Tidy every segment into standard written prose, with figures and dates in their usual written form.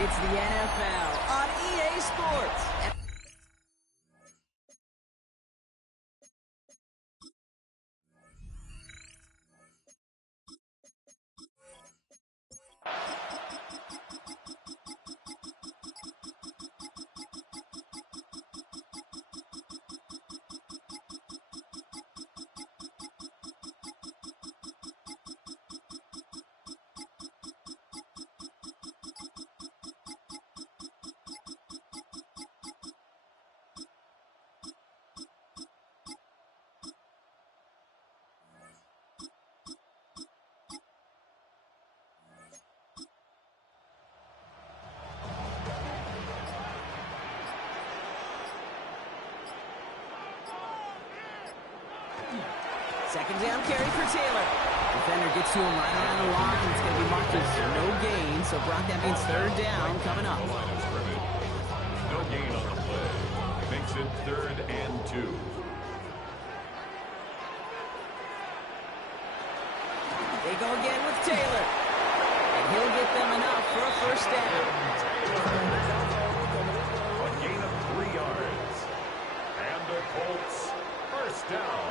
It's the NFL on EA Sports. Second down carry for Taylor. Defender gets to him right around the line. It's going to be marked as no gain. So, Brock, that means third down coming up. No gain on the play. Makes it 3rd and 2. They go again with Taylor. And he'll get them enough for a first down. A gain of 3 yards. And the Colts first down.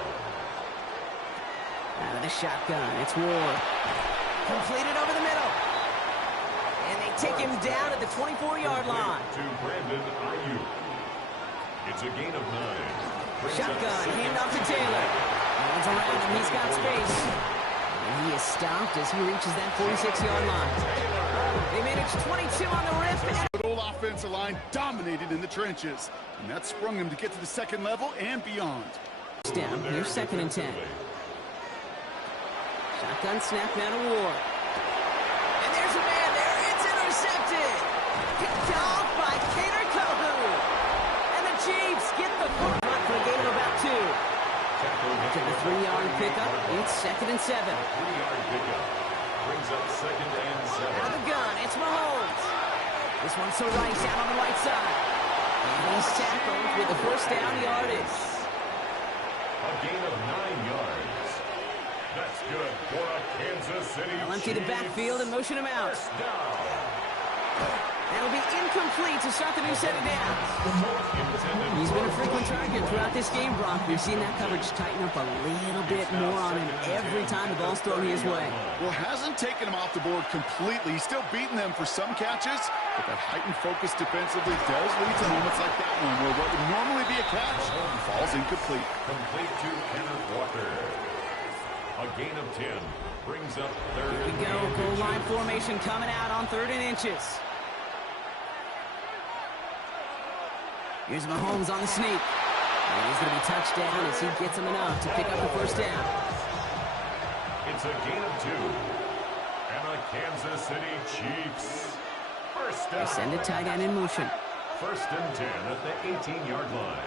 Out of the shotgun, it's Ward. Completed over the middle. And they take him down at the 24-yard line. To Brandon Ayuk. It's a gain of 9. Shotgun, handoff to Taylor. Hands around him, he's got space. And he is stopped as he reaches that 46-yard line. They managed 22 on the rip. The old offensive line dominated in the trenches. And that sprung him to get to the second level and beyond. Down, here's 2nd and 10. Shotgun snap now to Ward. And there's a man there. It's intercepted. Picked off by Kader Kohou. And the Chiefs get the football for a gain of about 2. After the 3-yard pickup, it's 2nd and 7. 3-yard pickup. Brings up 2nd and 7. Out of the gun, it's Mahomes. This one's to Rice out on the right side. And he's tackled with the first down yardage. A gain of 9 yards. That's good for a Kansas City. They'll empty the backfield and motion him out. First down. That'll be incomplete to start the new set of downs. He's been a frequent target throughout this game, Brock. We've seen that coverage tighten up a little bit more on him every time the ball's thrown his way. Well, hasn't taken him off the board completely. He's still beating them for some catches, but that heightened focus defensively does lead to moments like that one where what would normally be a catch falls incomplete. Complete to Kenneth Walker. A gain of 10 brings up 3rd. Here we go. Goal line formation coming out on 3rd and inches. Here's Mahomes on the sneak. And he's going to be touched down as he gets him enough to pick up the first down. It's a gain of 2. And a Kansas City Chiefs first down. They send a tight end in motion. 1st and 10 at the 18-yard line.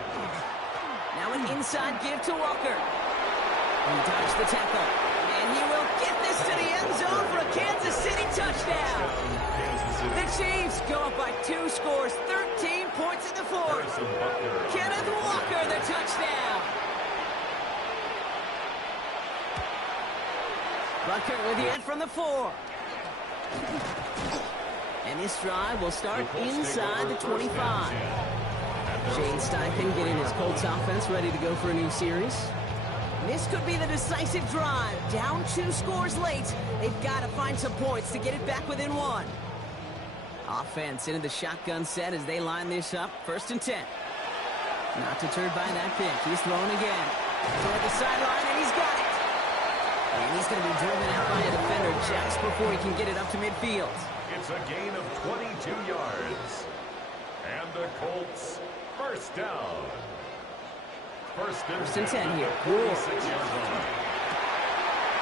Now an inside give to Walker. He dodged the tackle. And he will get this to the end zone for a Kansas City touchdown. The Chiefs go up by 2 scores, 13 points in the 4th. Kenneth Walker, the touchdown. Bucker with the end from the 4. And this drive will start inside the 25. Shane Steichen getting his Colts offense ready to go for a new series. This could be the decisive drive. Down 2 scores late. They've got to find some points to get it back within 1. Offense into the shotgun set as they line this up. 1st and 10. Not deterred by that pick. He's throwing again. Toward the sideline, and he's got it. And he's going to be driven out by a defender just before he can get it up to midfield. It's a gain of 22 yards. And the Colts first down. First and 10 here. Cool. 6-yard line.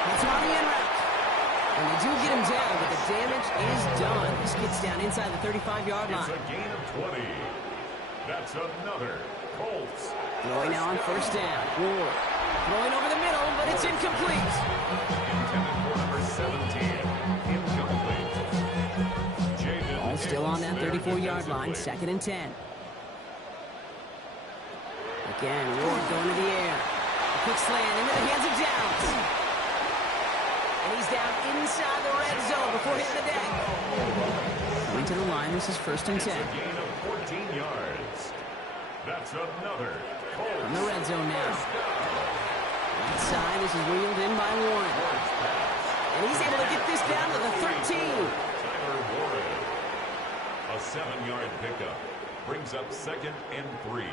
It's on the end route. And they do get him down, but the damage is done. This gets down inside the 35-yard line. It's a gain of 20. That's another Colts. Throwing now on 1st down. Ward. Throwing over the middle, but it's incomplete. Intended for number 17. Incomplete. All still on that 34-yard line. 2nd and 10. Again, Ward going to the air. A quick slant into the hands of Downs. And he's down inside the red zone before hitting the deck. Going to the line, this is 1st and 10. A gain of 14 yards. That's another Colts. From the red zone now. Right side, this is wheeled in by Warren. And he's able to get this down to the 13. Tyler Warren. A 7-yard pickup. Brings up 2nd and 3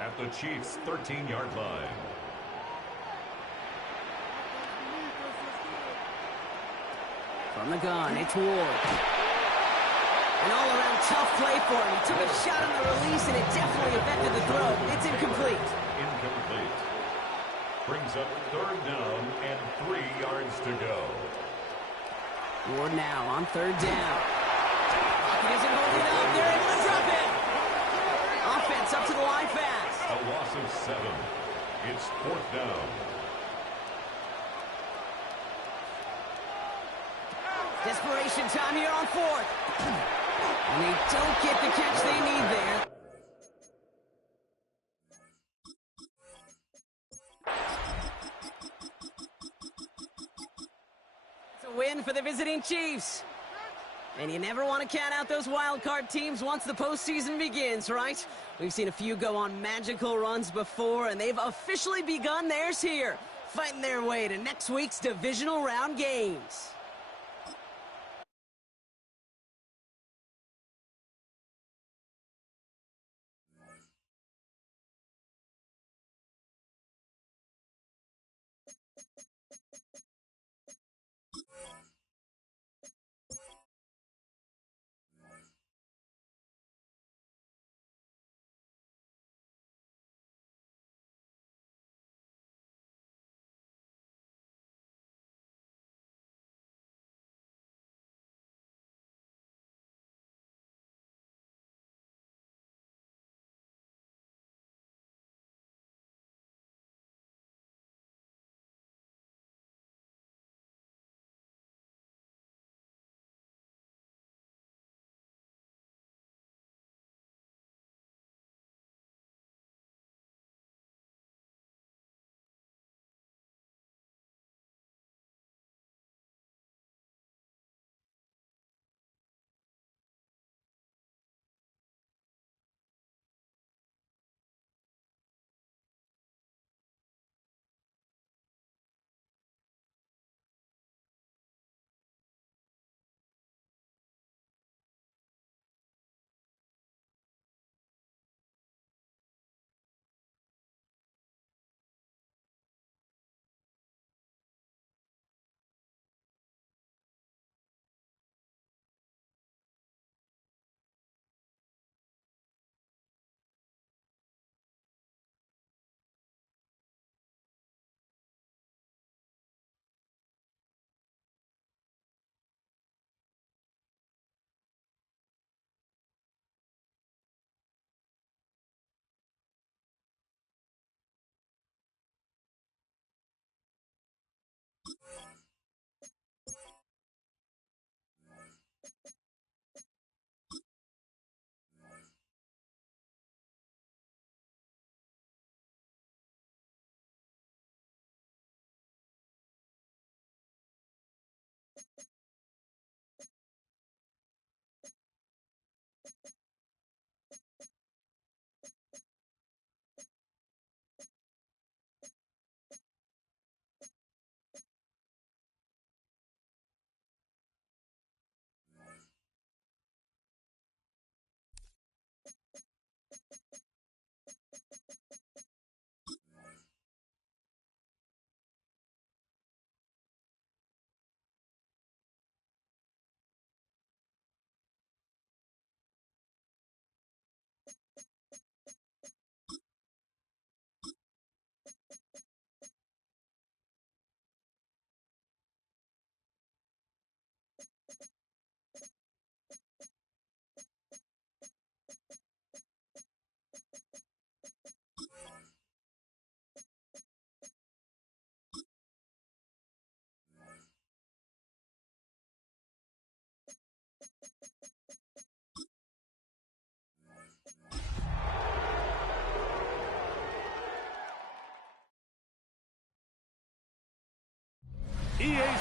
at the Chiefs' 13-yard line. From the gun, it's Ward. An all-around tough play for him. He took a shot on the release, and it definitely affected the throw. It's incomplete. Incomplete. Brings up 3rd down and 3 yards to go. Ward now on 3rd down. He doesn't hold it up. They're able to drop it. Offense up to the line fast. A loss of 7. It's 4th down. Desperation time here on 4th. And they don't get the catch they need there. It's a win for the visiting Chiefs. And you never want to count out those wild card teams once the postseason begins, right? We've seen a few go on magical runs before, and they've officially begun theirs here, fighting their way to next week's divisional round games.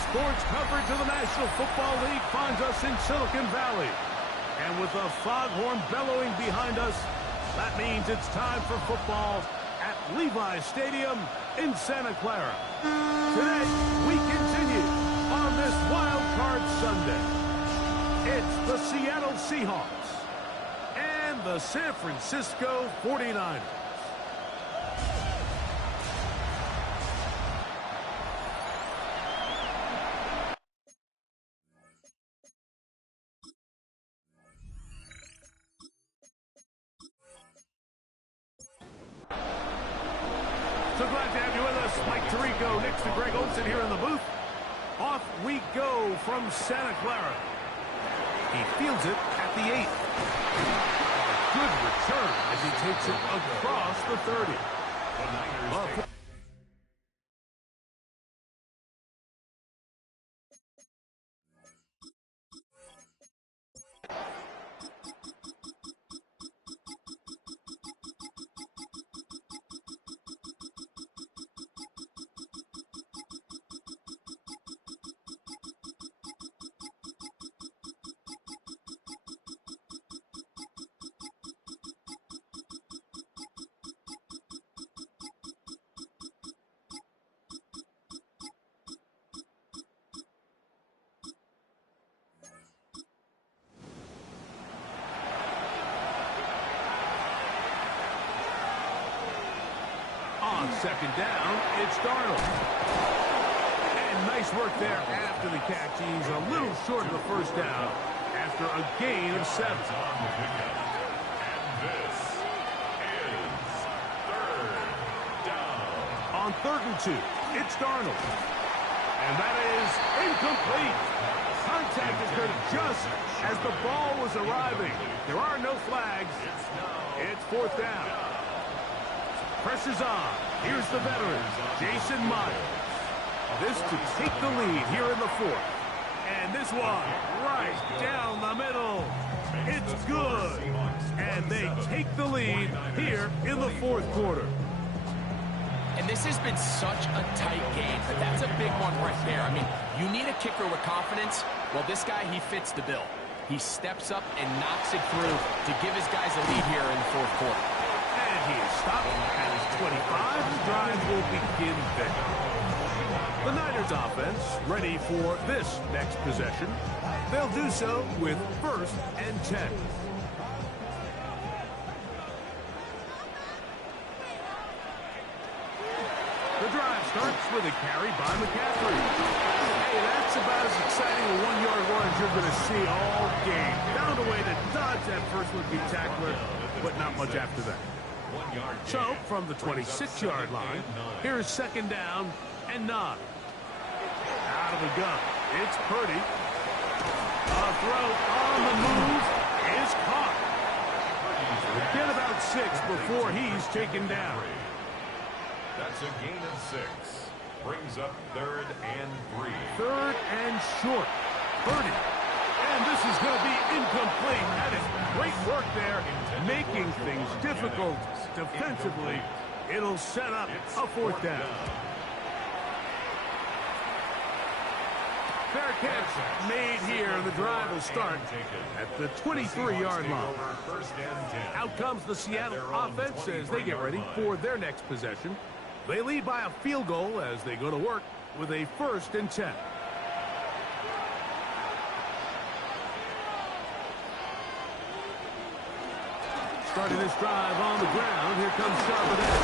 Sports coverage of the National Football League finds us in Silicon Valley. And with the foghorn bellowing behind us, that means it's time for football at Levi's Stadium in Santa Clara. Today, we continue on this Wild Card Sunday. It's the Seattle Seahawks and the San Francisco 49ers. So glad to have you with us. Mike Tirico next to Greg Olsen here in the booth. Off we go from Santa Clara. He fields it at the 8. Good return as he takes it across the 30. On second down, it's Darnold. And nice work there after the catch. He's a little short of the first down after a gain of 7. And this is third down. On 3rd and 2, it's Darnold. And that is incomplete. Contact occurred just as the ball was arriving. There are no flags. It's 4th down. Pressure's on. Here's the veteran, Jason Myers. This to take the lead here in the 4th. And this one right down the middle. It's good. And they take the lead here in the 4th quarter. And this has been such a tight game, but that's a big one right there. I mean, you need a kicker with confidence. Well, this guy, he fits the bill. He steps up and knocks it through to give his guys a lead here in the 4th quarter. And he is stopped at his 25. The drive will begin there. The Niners offense ready for this next possession. They'll do so with 1st and 10. The drive starts with a carry by McCaffrey. Hey, that's about as exciting a 1-yard run as you're going to see all game. Found a way to dodge that first would-be tackler, but not much after that. So, from the 26-yard line, here's 2nd down and 9. Out of the gun, it's Purdy. A throw on the move is caught. Get about 6 before he's taken down. That's a gain of 6. Brings up 3rd and 3. 3rd and short. Purdy. And this is going to be incomplete. That is great work there, making things difficult defensively. It'll set up a 4th down. Fair catch made here, and the drive will start at the 23-yard line. Out comes the Seattle offense as they get ready for their next possession. They lead by a field goal as they go to work with a 1st and 10. Starting this drive on the ground, here comes Charbonnet.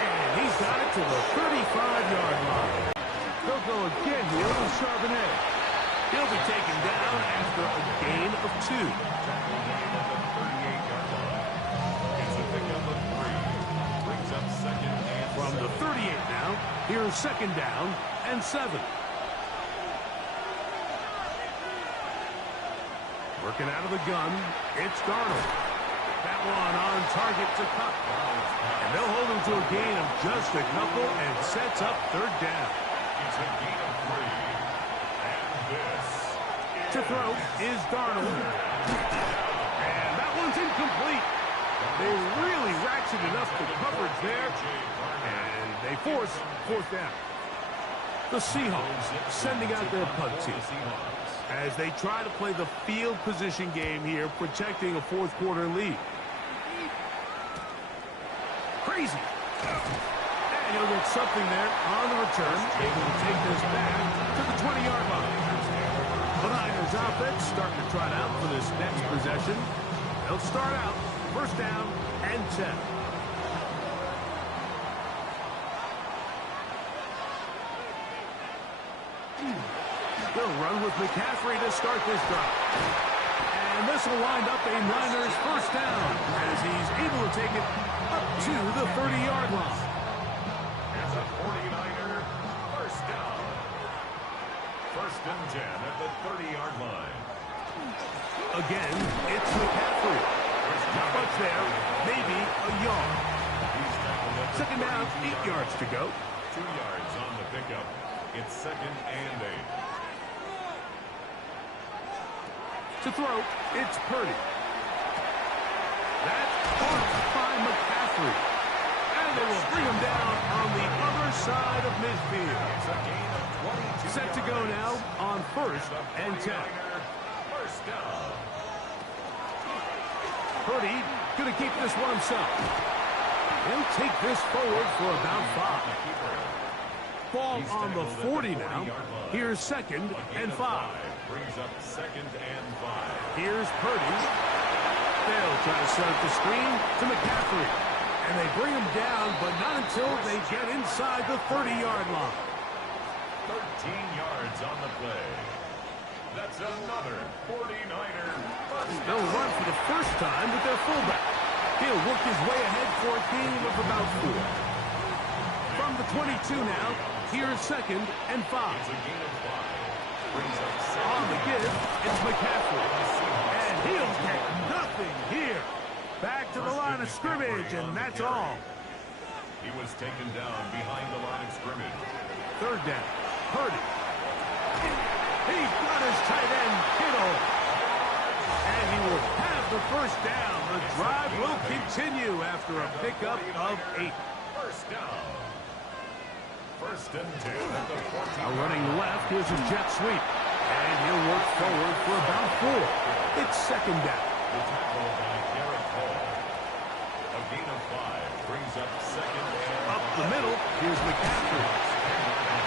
And he's got it to the 35-yard line. They'll go again here with Charbonnet. He'll be taken down after a gain of 2. From the 38 now, here's 2nd down and 7. Working out of the gun, it's Darnold. That one on target to Kupp. And they'll hold him to a gain of just a couple and sets up 3rd down. It's a gain of 3. And this to throw is Darnold. And that one's incomplete. They really ratcheted up the coverage there. And they force 4th down. The Seahawks sending out their punt team as they try to play the field position game here, protecting a fourth quarter lead. Crazy. And he'll get something there on the return, able to take this back to the 20-yard line. The Niners offense starting to trot out for this next possession. They'll start out first down and 10. They'll run with McCaffrey to start this drive. And this will wind up a Niners first down as he's able to take it up to the 30-yard line. It's a 49er first down. First and 10 at the 30-yard line. Again, it's McCaffrey. Not much there, maybe a yard. Second down, 8 yards to go. 2 yards on the pickup. It's second and 8. To throw, it's Purdy. That's caught by McCaffrey. And they will bring him down on the other side of midfield. It's a gain of 22 Set to go now on first and 10. First down. Purdy going to keep this one himself. He'll take this forward for about 5. Ball on the 40 now. Here's second and 5. Brings up second and 5. Here's Purdy. They'll try to set up the screen to McCaffrey. And they bring him down, but not until they get inside the 30-yard line. 13 yards on the play. That's another 49er first down. They'll run for the first time with their fullback. He'll work his way ahead for a gain of about 4. From the 22 now, here's second and 5. It's a gain of 5. Brings up second. On the give, it's McCaffrey. And he'll get nothing here. Back to the line of scrimmage, and that's all. He was taken down behind the line of scrimmage. Third down, Purdy. He's got his tight end, Kittle. And he will have the first down. The drive will continue after a pickup of 8. First down. First and 10 at the 14. Now running left, here's a jet sweep. And he'll work forward for about 4. It's second down. The tackle by Garrett Hall. A gain of 5 brings up second and Up the middle, here's McCaffrey.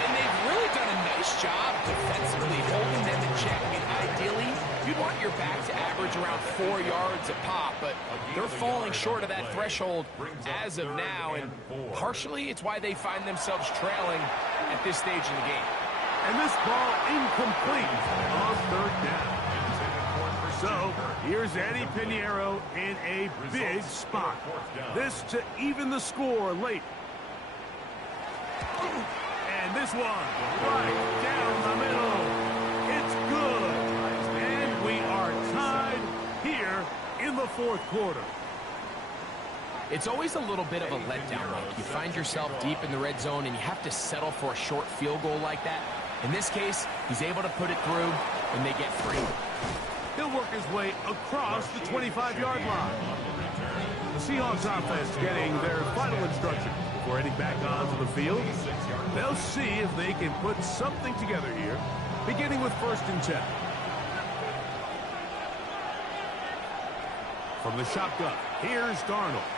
And they've really done a nice job defensively holding them in check. I mean, ideally, you'd want your back to average around 4 yards a pop, but they're falling short of that threshold as of now, and partially it's why they find themselves trailing at this stage in the game. And this ball incomplete on third down. So, here's Eddie Pinheiro in a big spot. This to even the score late. And this one, right down the middle. It's good. And we are tied here in the fourth quarter. It's always a little bit of a letdown. Like you find yourself deep in the red zone and you have to settle for a short field goal like that. In this case, he's able to put it through and they get free. He'll work his way across the 25-yard line. The Seahawks offense getting their final instruction before heading back onto the field. They'll see if they can put something together here, beginning with first and 10. From the shotgun, here's Darnold.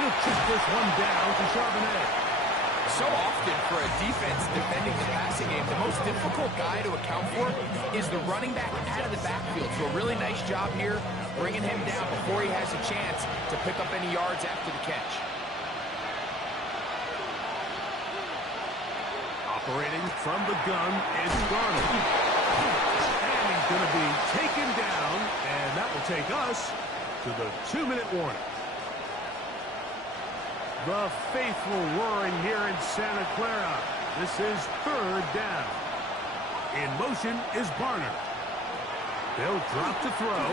He'll chip this one down to Charbonnet. So often for a defense defending the passing game, the most difficult guy to account for is the running back out of the backfield. So a really nice job here, bringing him down before he has a chance to pick up any yards after the catch. Operating from the gun is Darnold. And he's going to be taken down, and that will take us to the 2-minute warning. The faithful roaring here in Santa Clara. This is third down. In motion is Barner. They'll drop to throw.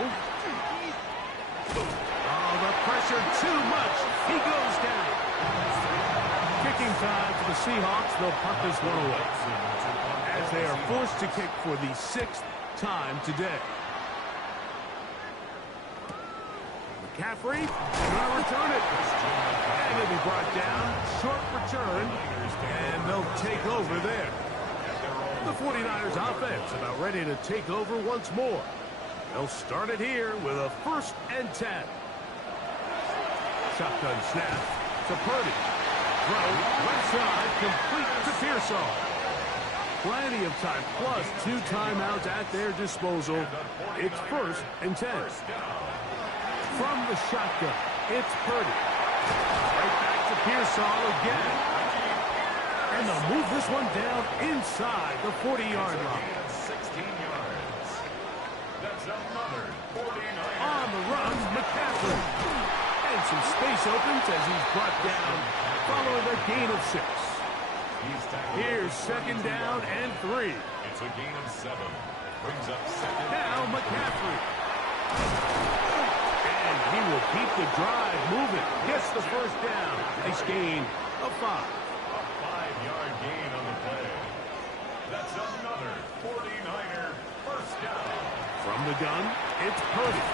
Oh, the pressure too much. He goes down. Kicking time for the Seahawks. They'll punt this one away as they are forced to kick for the 6th time today. McCaffrey, going to return it. And he'll be brought down. Short return, and they'll take over there. The 49ers offense about ready to take over once more. They'll start it here with a 1st and 10. Shotgun snap to Purdy. Throw, left side, complete to Pearsall. Plenty of time, plus 2 timeouts at their disposal. It's 1st and 10. From the shotgun, it's Purdy. Right back to Pearsall again. And they'll move this one down inside the 40-yard line. 16 yards. That's another 49. On the run, McCaffrey. And some space opens as he's brought down following a gain of 6. Here's 2nd down and 3. It's a gain of 7. Brings up 2nd. Now McCaffrey. And he will keep the drive moving. Gets the 1st down. Nice gain of 5. A 5-yard gain on the play. That's another 49er 1st down. From the gun, it's Purdy.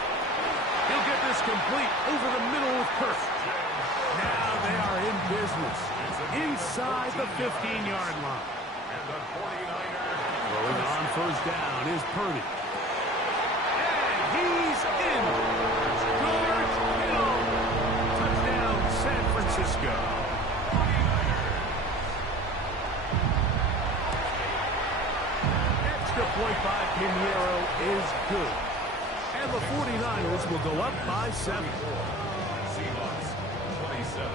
He'll get this complete over the middle of Kirk. Now they are in business. Inside the 15-yard line. And the 49er Throwing on 1st down is Purdy. And he's in. George Kittle. Touchdown, San Francisco. Extra point by Pinheiro is good. And the 49ers will go up by 7. Seahawks 27.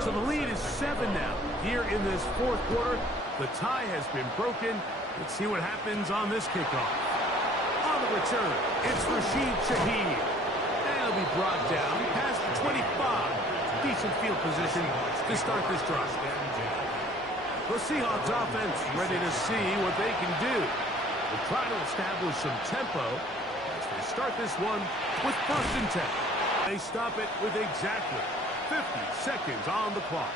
So the lead is 7 now. Here in this 4th quarter, the tie has been broken. Let's see what happens on this kickoff. On the return, it's Rashid Shaheed. And he'll be brought down past the 25. Decent field position to start this drive. The Seahawks offense ready to see what they can do. They'll try to establish some tempo as they start this one with 1st and 10. They stop it with exactly 50 seconds on the clock.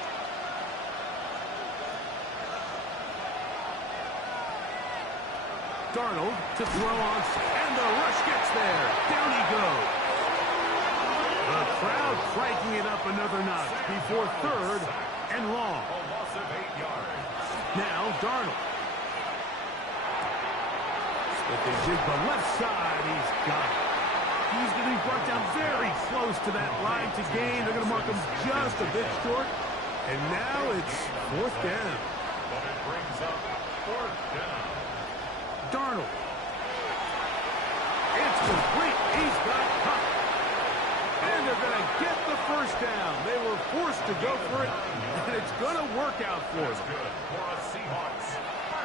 Darnold to throw on, and the rush gets there. Down he goes. The crowd cranking it up another notch before 3rd and long. A loss of 8 yards. Now Darnold. But they dig the left side. He's got it. He's going to be brought down very close to that line to gain. They're going to mark him just a bit short. And now it's 4th down. But it brings up 4th down. Darnold. It's complete. He's got caught. And they're going to get the 1st down. They were forced to go for it, and it's going to work out for them. Good for a Seahawks.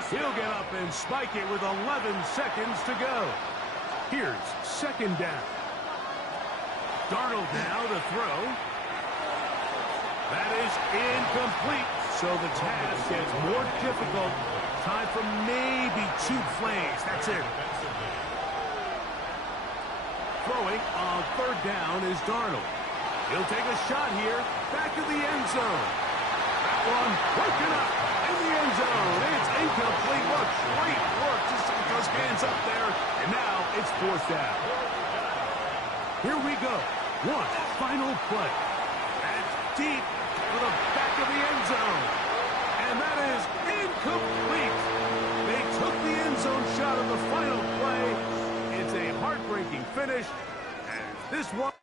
He'll get up and spike it with 11 seconds to go. Here's 2nd down. Darnold now to throw. That is incomplete. So the task gets more difficult. Time for maybe 2 plays. That's it. Throwing on 3rd down is Darnold. He'll take a shot here. Back to the end zone. That one broken up in the end zone. It's incomplete. Look, great work. Just those hands up there. And now it's 4th down. Here we go. One final play. That's deep to the back of the end zone. And that is incomplete. They took the end zone shot on the final play. It's a heartbreaking finish. And this one...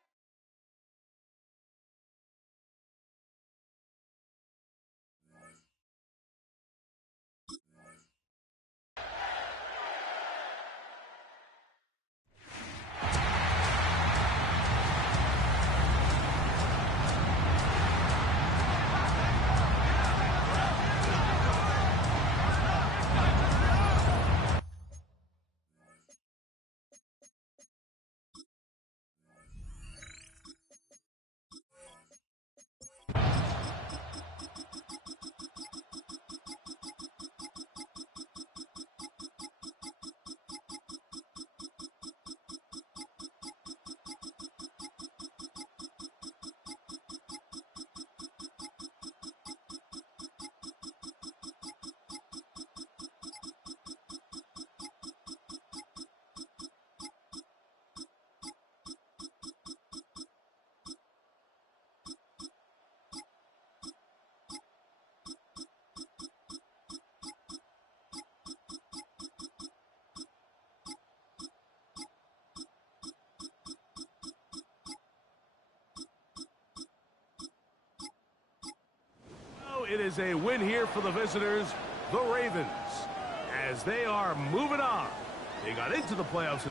is a win here for the visitors, the Ravens, as they are moving on. They got into the playoffs.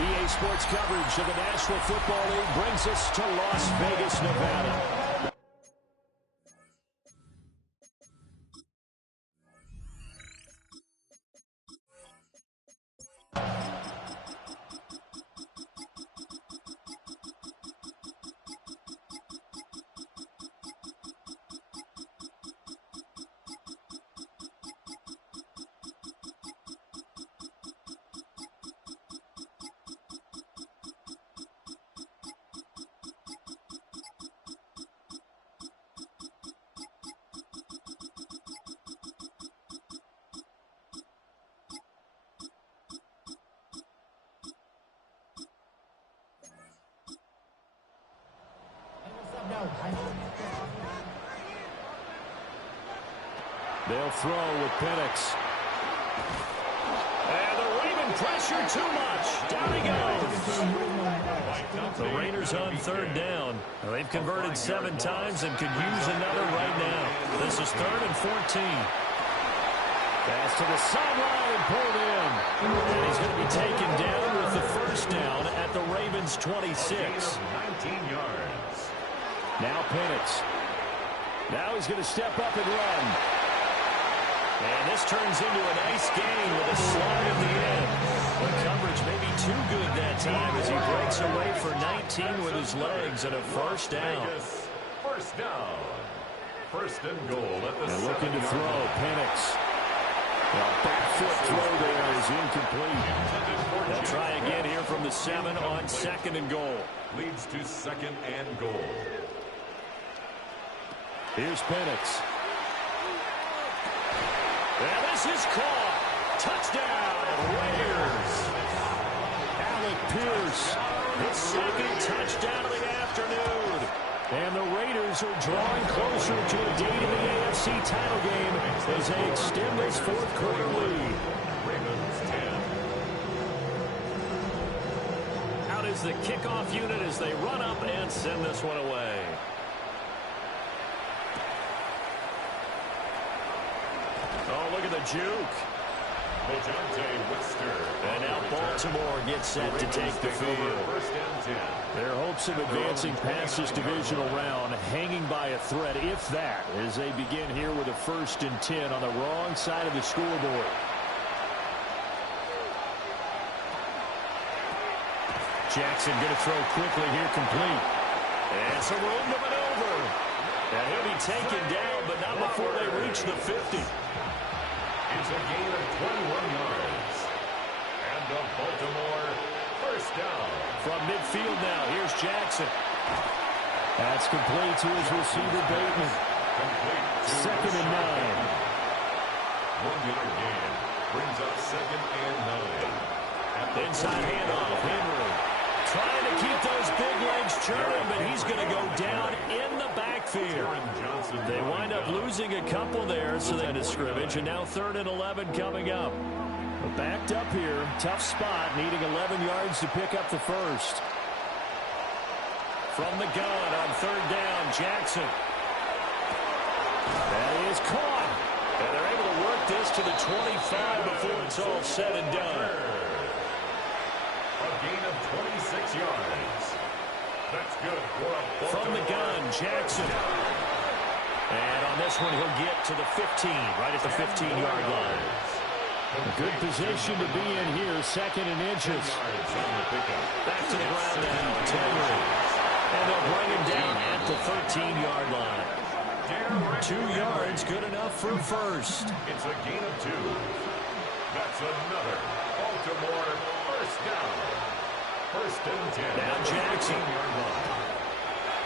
EA Sports coverage of the National Football League brings us to Las Vegas, Nevada. They'll throw with Penix. And the Raven pressure too much. Down he goes. The Raiders on third down. Well, they've converted 7 times and could use another right now. This is 3rd and 14. Pass to the sideline and pulled in. And he's going to be taken down with the first down at the Ravens' 26. 19 yards. Now Penix. Now he's going to step up and run. And this turns into a nice gain with a slide at the end. But coverage may be too good that time as he breaks away for 19 with his legs and a first down. Vegas, first down. First and goal at the and looking to throw, Penix. Well, back foot throw there is incomplete. They'll try again here from the 7 on 2nd and goal. Leads to 2nd and goal. Here's Penix. And this is caught. Touchdown, Raiders. Alec Pierce, his 2nd touchdown of the afternoon. And the Raiders are drawing closer to a date in the AFC title game as they extend this 4th quarter lead. Ravens 10. Out is the kickoff unit as they run up and send this one away. Oh, look at the juke. And now Baltimore gets set to take the field. Their hopes of advancing past this divisional round hanging by a thread, if that, as they begin here with a 1st and 10 on the wrong side of the scoreboard. Jackson going to throw quickly here, complete. And some room to maneuver. And he'll be taken down, but not before they reach the 50. It's a gain of 21 yards. And the Baltimore first down. From midfield now, here's Jackson. That's complete to his receiver, Bateman. Second and 9. 1-yard gain brings up second and 9. Inside handoff, Henry. Trying to keep those big legs churning, but he's going to go down in the backfield. They wind up losing a couple there, so they had a scrimmage, and now 3rd and 11 coming up. But backed up here, tough spot, needing 11 yards to pick up the first. From the gun on 3rd down, Jackson. That is caught. And they're able to work this to the 25 before it's all said and done. A gain of 26 yards. That's good for a Baltimore. From the gun, Jackson. And on this one, he'll get to the 15, right at the 15-yard line. A good position to be in here, 2nd and inches. Back to the ground now, Henry. And they'll bring him down at the 13-yard line. 2 yards, good enough for first. It's a gain of 2. That's another Baltimore first down. 1st and 10. Now Jackson.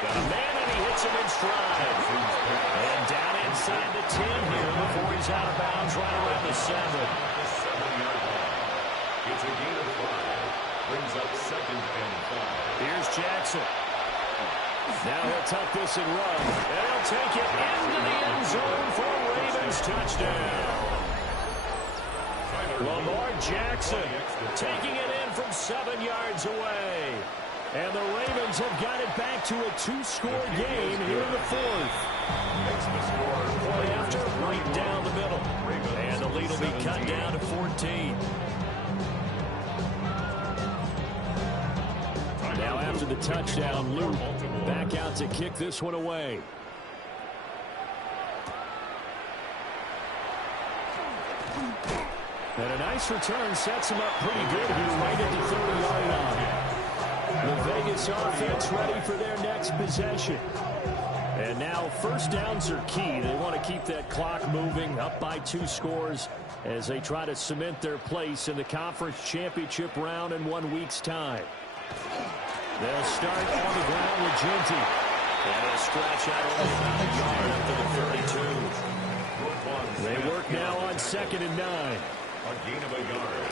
Got a man, and he hits him in stride. And down inside the 10 here before he's out of bounds right around the 7. The 7-yard line. It's a gain of 5. Brings up 2nd and 5. Here's Jackson. Now he'll tuck this and run. And he'll take it into the end zone for a Ravens touchdown. Lamar Jackson taking it in from 7 yards away. And the Ravens have got it back to a 2-score game here in the 4th. Makes the score 40 after, right down the middle. And the lead will be cut down to 14. Now after the touchdown, Luke back out to kick this one away. And a nice return sets him up pretty good here right at the 30-yard line. The Vegas offense ready for their next possession. And now 1st downs are key. They want to keep that clock moving, up by 2 scores as they try to cement their place in the conference championship round in 1 week's time. They'll start on the ground with Genty. And a stretch out only about a yard up to the 32. They work now on 2nd and 9. A gain of a yard.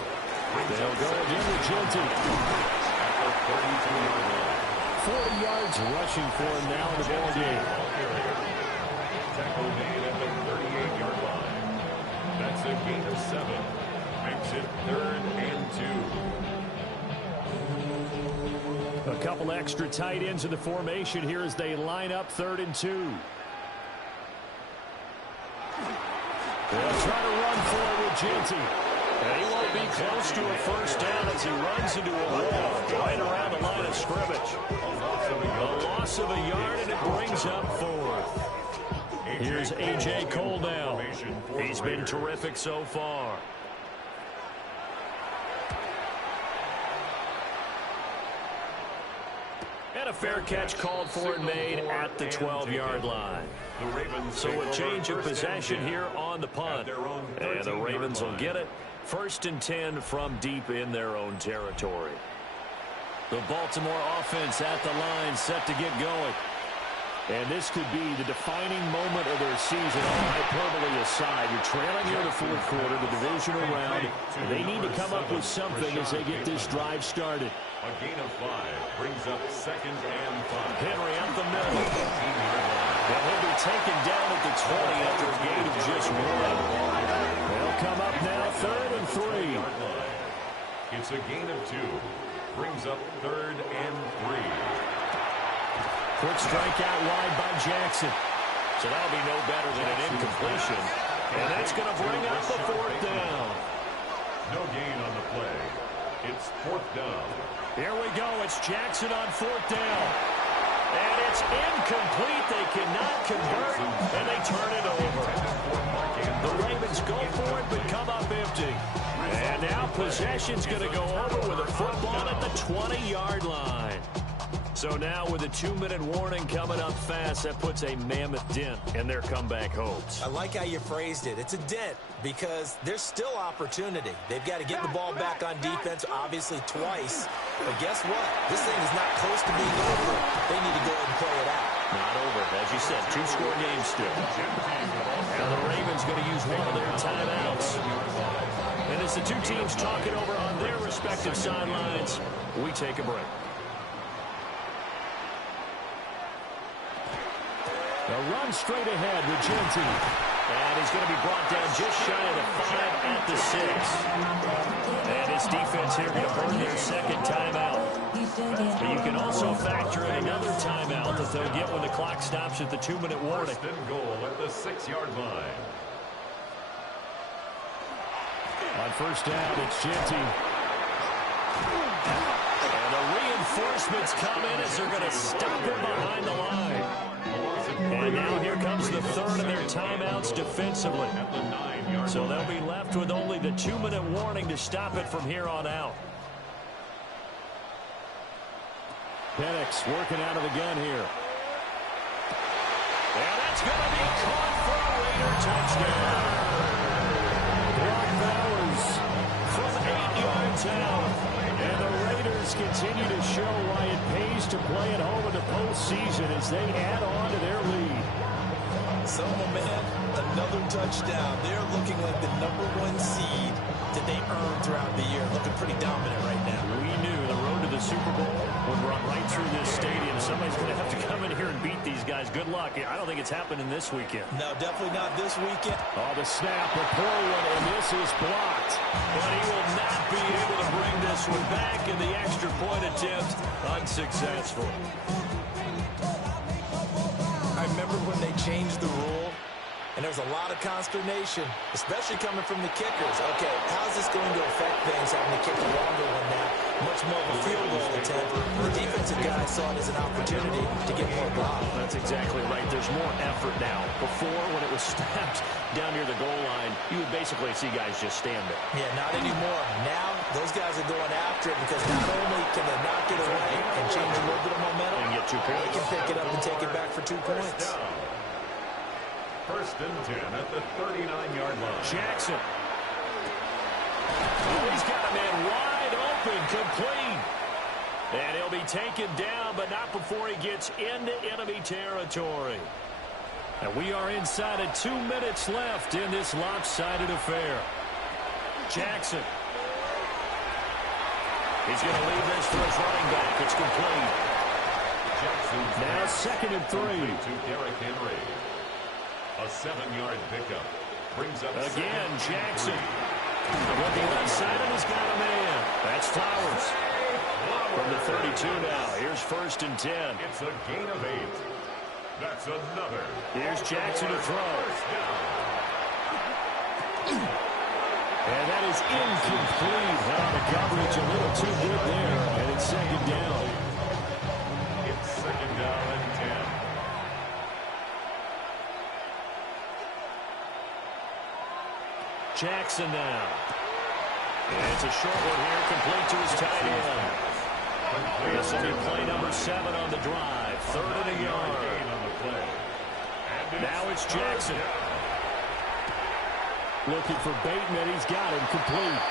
They'll go again with Genty. At the 32-yard line. 40 yards rushing for him now in the ball game. Tackle made at the 38-yard line. That's a gain of 7. Makes it 3rd and 2. A couple extra tight ends in the formation here as they line up 3rd and 2. They'll try to run for it with Genty. And he won't be close to a 1st down as he runs into a wall right around the line of scrimmage. A loss of a yard, and it brings up 4th. Here's A.J. Cole now. He's been terrific so far. And a fair catch called for and made at the 12-yard line. So a change of possession here on the punt. And the Ravens will get it. 1st and 10 from deep in their own territory. The Baltimore offense at the line set to get going. And this could be the defining moment of their season, all hyperbole aside. You're trailing here in the 4th quarter, the divisional round. They need to come up with something as they get this drive started. A gain of 5 brings up 2nd and 5. Henry up the middle. And he'll be taken down at the 20 after a gain of just 1. They'll come up now 3rd and 3. It's a gain of 2. Brings up 3rd and 3. Quick strike out wide by Jackson. So that'll be no better than an incompletion. And that's going to bring up the 4th down. No gain on the play. It's 4th down. Here we go. It's Jackson on 4th down. And it's incomplete. They cannot convert, and they turn it over. The Ravens go for it, but come up empty. And now possession's going to go over with a football at the 20-yard line. So now with a 2-minute warning coming up fast, that puts a mammoth dent in their comeback hopes. I like how you phrased it. It's a dent because there's still opportunity. They've got to get the ball back on defense, obviously twice. But guess what? This thing is not close to being over. They need to go ahead and play it out. Not over. As you said, 2-score game still. Now the Ravens going to use one of their timeouts. And as the two teams talking over on their respective sidelines, we take a break. A run straight ahead with Genty. And he's going to be brought down just shy of the 5 at the 6. And his defense here going to burn their second timeout. But you can also factor in another timeout that they'll get when the clock stops at the 2-minute warning. First and goal at the 6-yard line. On first down, it's Genty. And the reinforcements come in as they're going to stop him behind the line. And now here comes the third of their timeouts defensively. So they'll be left with only the 2-minute warning to stop it from here on out. Penix working out of the gun here. And that's going to be caught for a Raider touchdown. Brock Bowers From 8 yards out. and the Raiders continue to show why it pays to play at home in the postseason as they add on to their lead. So, my man, another touchdown. They're looking like the #1 seed that they earned throughout the year. Looking pretty dominant right now. We knew the road to the Super Bowl would run right through this stadium. Somebody's going to have to come in here and beat these guys. Good luck. I don't think it's happening this weekend. No, definitely not this weekend. Oh, the snap, a poor one, and this is blocked. But he will not be able to bring this one back, and the extra point attempt unsuccessful. I remember when they changed the rule, and there's a lot of consternation, especially coming from the kickers. Okay, how's this going to affect things having to kick a longer one now? Much more of a field goal attempt. The defensive guys saw it as an opportunity to get more block. That's exactly right. There's more effort now. Before, when it was snapped down near the goal line, you would basically see guys just stand there. Yeah, not anymore. Now, those guys are going after it because not only can they knock it away and change a little bit of momentum, And get 2 they points. can pick it up and take it back for 2 points. First and 10 at the 39-yard line. Jackson. Oh, he's got a man wide open, complete. And he'll be taken down, but not before he gets into enemy territory. And we are inside of 2 minutes left in this lopsided affair. Jackson. He's going to leave this for his running back. It's complete. Jackson's Now 2nd and 3. to Derrick Henry. A 7-yard pickup brings up Again, Jackson. 3. With the left side of his got a man. That's Flowers. From the 32 now. Here's 1st and 10. It's a gain of 8. That's another. Here's Jackson to throw. First down. And that is incomplete. The coverage a little too good there, and it's 2nd down. It's 2nd down and 10. Jackson now. And it's a short one here, complete to his tight end. This will be play number 7 on the drive. 3rd and a yard. Gain on the play. And Now it's Jackson. Looking for Bateman. He's got him complete.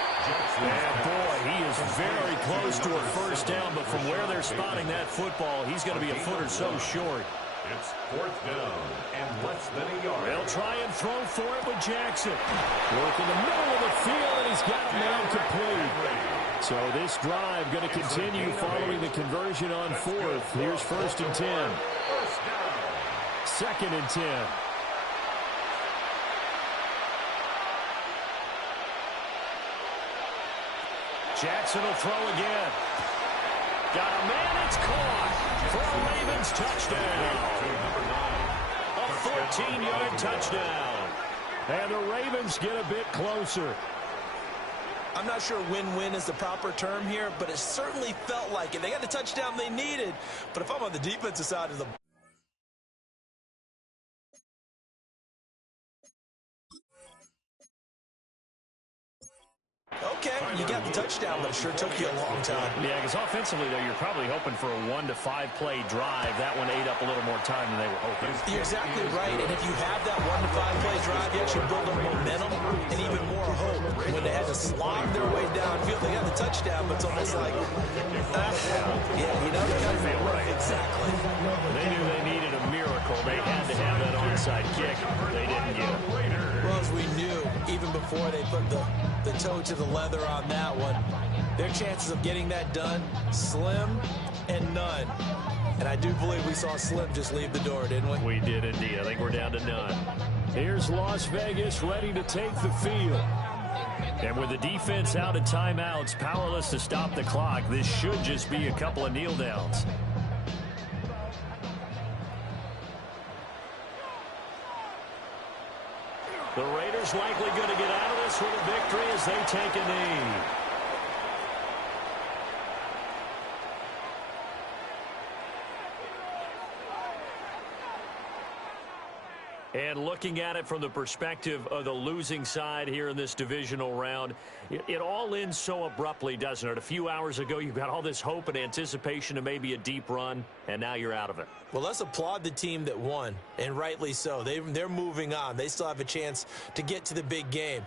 And boy, he is very close to a first down, but from where they're spotting that football, he's going to be a foot or so short. It's 4th down and less than a yard. They'll try and throw for it with Jackson. Work in the middle of the field, and he's got a man complete. So this drive going to continue following the conversion on 4th. Here's 1st and 10. First down. 2nd and 10. Jackson will throw again. Got a man, it's caught for a Ravens touchdown. A 14-yard touchdown. And the Ravens get a bit closer. I'm not sure win-win is the proper term here, but it certainly felt like it. They got the touchdown they needed, but if I'm on the defensive side of the Okay, you got the touchdown, but it sure took you a long time. Yeah, because offensively, though, you're probably hoping for a 1 to 5 play drive. That one ate up a little more time than they were hoping. You're exactly right, and if you have that 1 to 5 play drive, you actually build up momentum and even more hope. When they had to slog their way downfield, they got the touchdown, but it's almost like, yeah, you know, they kind of feel right. Exactly. They knew they needed a miracle. They had to have that onside kick. They didn't get it. Well, as we knew, even before they put the toe to the leather on that one, their chances of getting that done, slim and none. And I do believe we saw Slim just leave the door, didn't we? We did indeed. I think we're down to none. Here's Las Vegas ready to take the field. And with the defense out of timeouts, powerless to stop the clock, this should just be a couple of kneel downs. The Raiders likely going to get out of this with a victory as they take a knee. And looking at it from the perspective of the losing side here in this divisional round, it all ends so abruptly, doesn't it? A few hours ago, you've got all this hope and anticipation of maybe a deep run, and now you're out of it. Well, let's applaud the team that won, and rightly so. They're moving on. They still have a chance to get to the big game.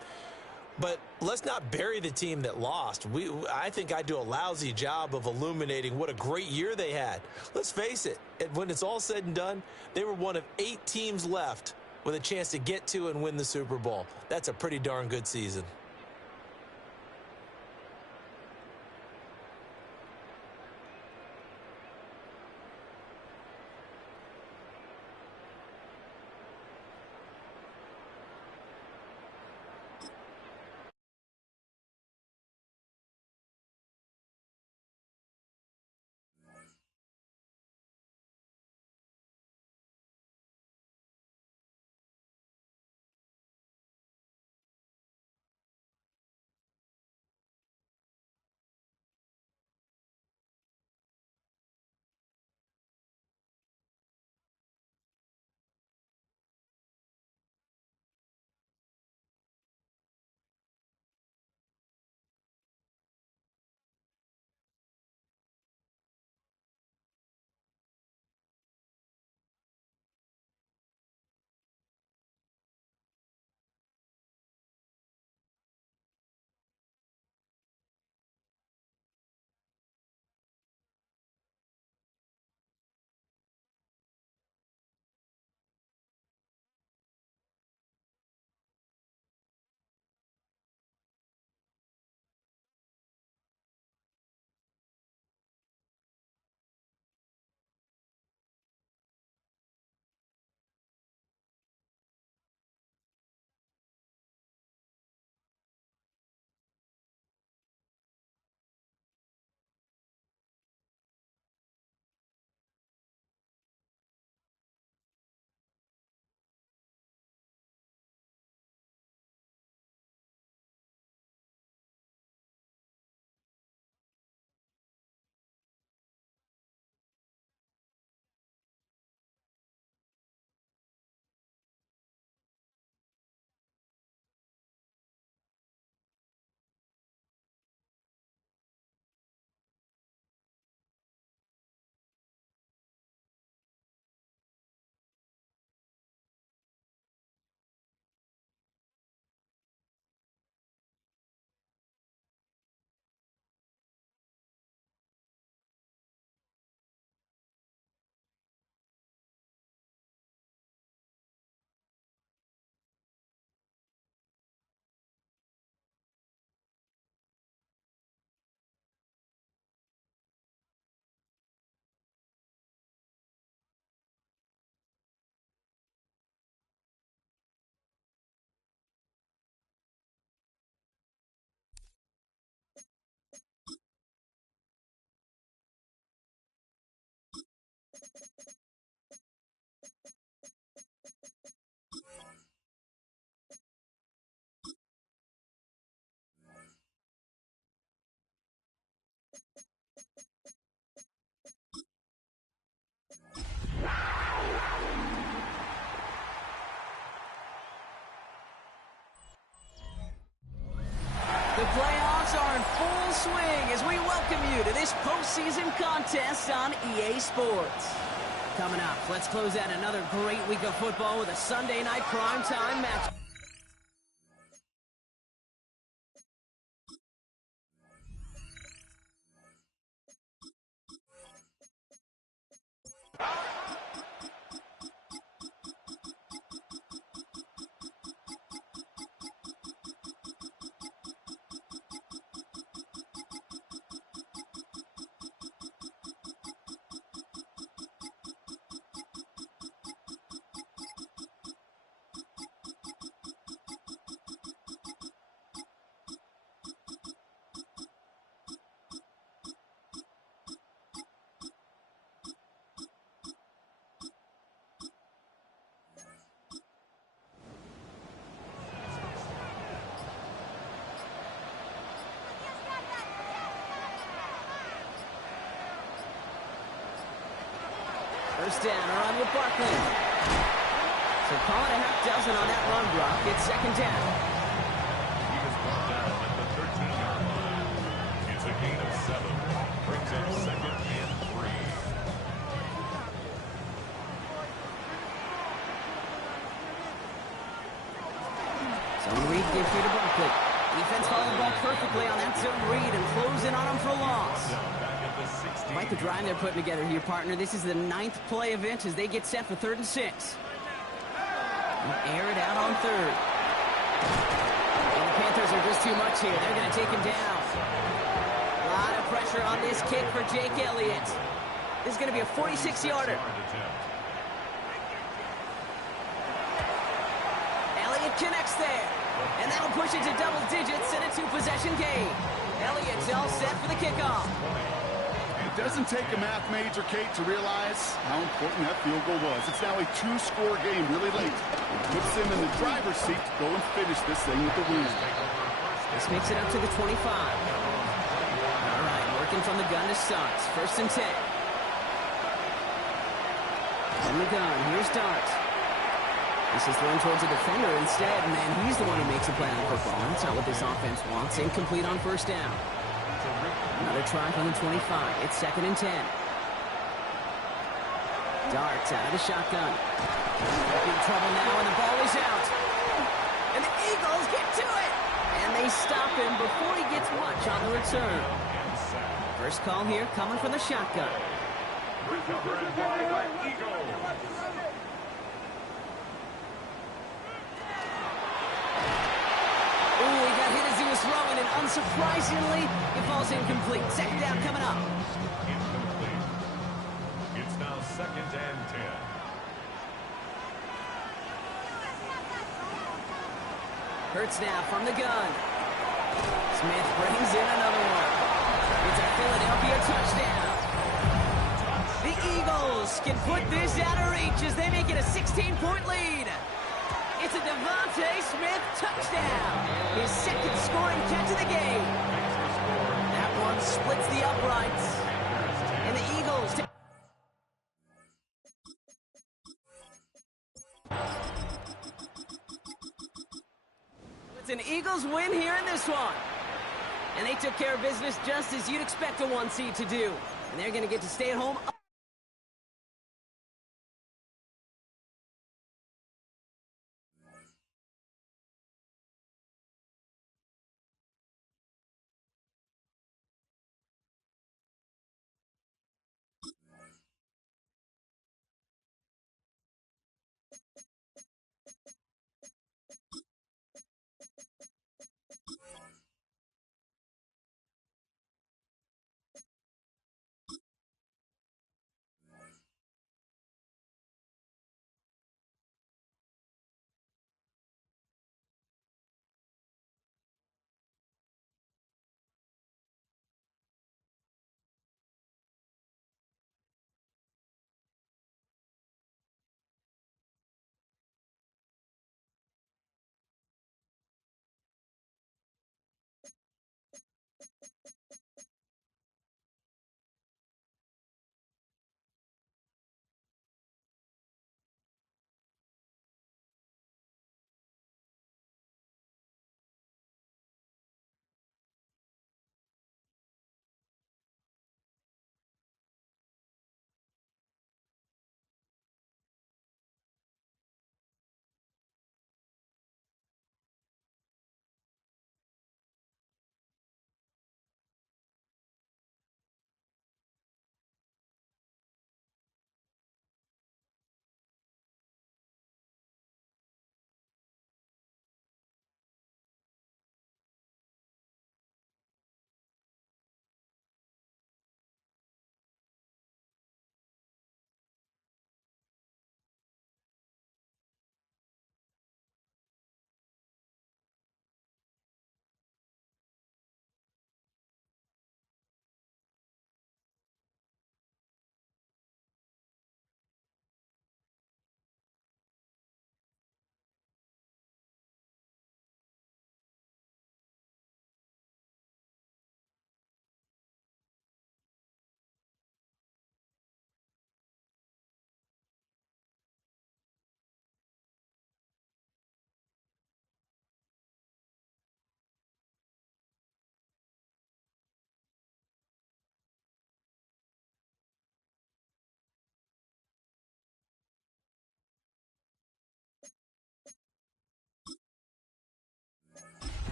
But let's not bury the team that lost. I think I do a lousy job of illuminating what a great year they had. Let's face it, when it's all said and done, they were one of 8 teams left with a chance to get to and win the Super Bowl. That's a pretty darn good season. swing as we welcome you to this postseason contest on EA Sports. Coming up, let's close out another great week of football with a Sunday night primetime match. First down, around with Barkley. So call it a half dozen on that run block. It's second down. He is brought down at the 13-yard line. It's a gain of 7. Brings up second and 3. So Reed gives you to Barkley. Defense followed the ball perfectly on that zone read and closing on him for a loss. Quite the drive they're putting together here, partner. This is the 9th play event as they get set for 3rd and 6. Air it out on 3rd. And the Panthers are just too much here. They're going to take him down. A lot of pressure on this kick for Jake Elliott. This is going to be a 46-yarder. Elliott connects there. And that'll push it to double digits and a 2-possession game. Elliott's all set for the kickoff. It doesn't take a math major, Kate, to realize how important that field goal was. It's now a 2-score game really late. It puts them in the driver's seat to go and finish this thing with the win. This makes it up to the 25. All right, working from the gun to start. 1st and 10. From the gun, here's Dart. This is thrown towards a defender instead, and he's the one who makes a play on the football. That's not what this offense wants. Incomplete on 1st down. Another try from the 25. It's 2nd and 10. Darts out of the shotgun. In trouble now, and the ball is out. And the Eagles get to it. And they stop him before he gets much on the return. First call here coming from the shotgun. Recovered by the Eagles. Ooh, he got hit as he was throwing, and unsurprisingly, it falls incomplete. 2nd down coming up. Incomplete. It's now 2nd and 10. Hurts now from the gun. Smith brings in another one. It's a Philadelphia touchdown. The Eagles can put this out of reach as they make it a 16-point lead. It's a Devontae Smith touchdown. His 2nd scoring catch of the game. That one splits the uprights. And the Eagles... It's an Eagles win here in this one. And they took care of business just as you'd expect a 1 seed to do. And they're going to get to stay at home.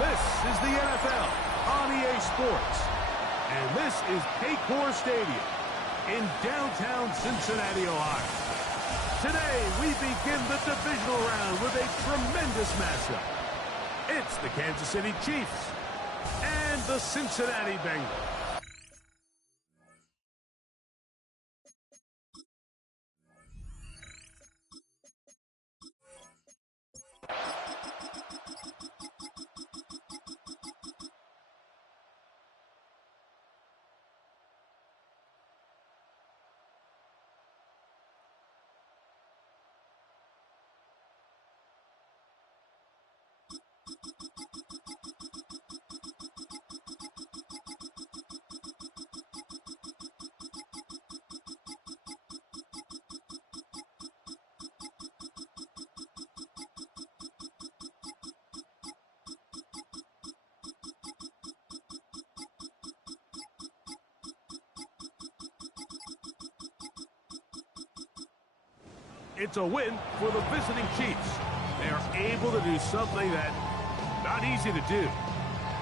This is the NFL on EA Sports. And this is Paycor Stadium in downtown Cincinnati, Ohio. Today, we begin the divisional round with a tremendous matchup. It's the Kansas City Chiefs and the Cincinnati Bengals. It's a win for the visiting Chiefs. They are able to do something that's not easy to do.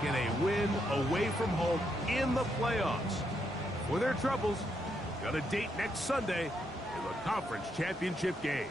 Get a win away from home in the playoffs. For their troubles, got a date next Sunday in the conference championship game.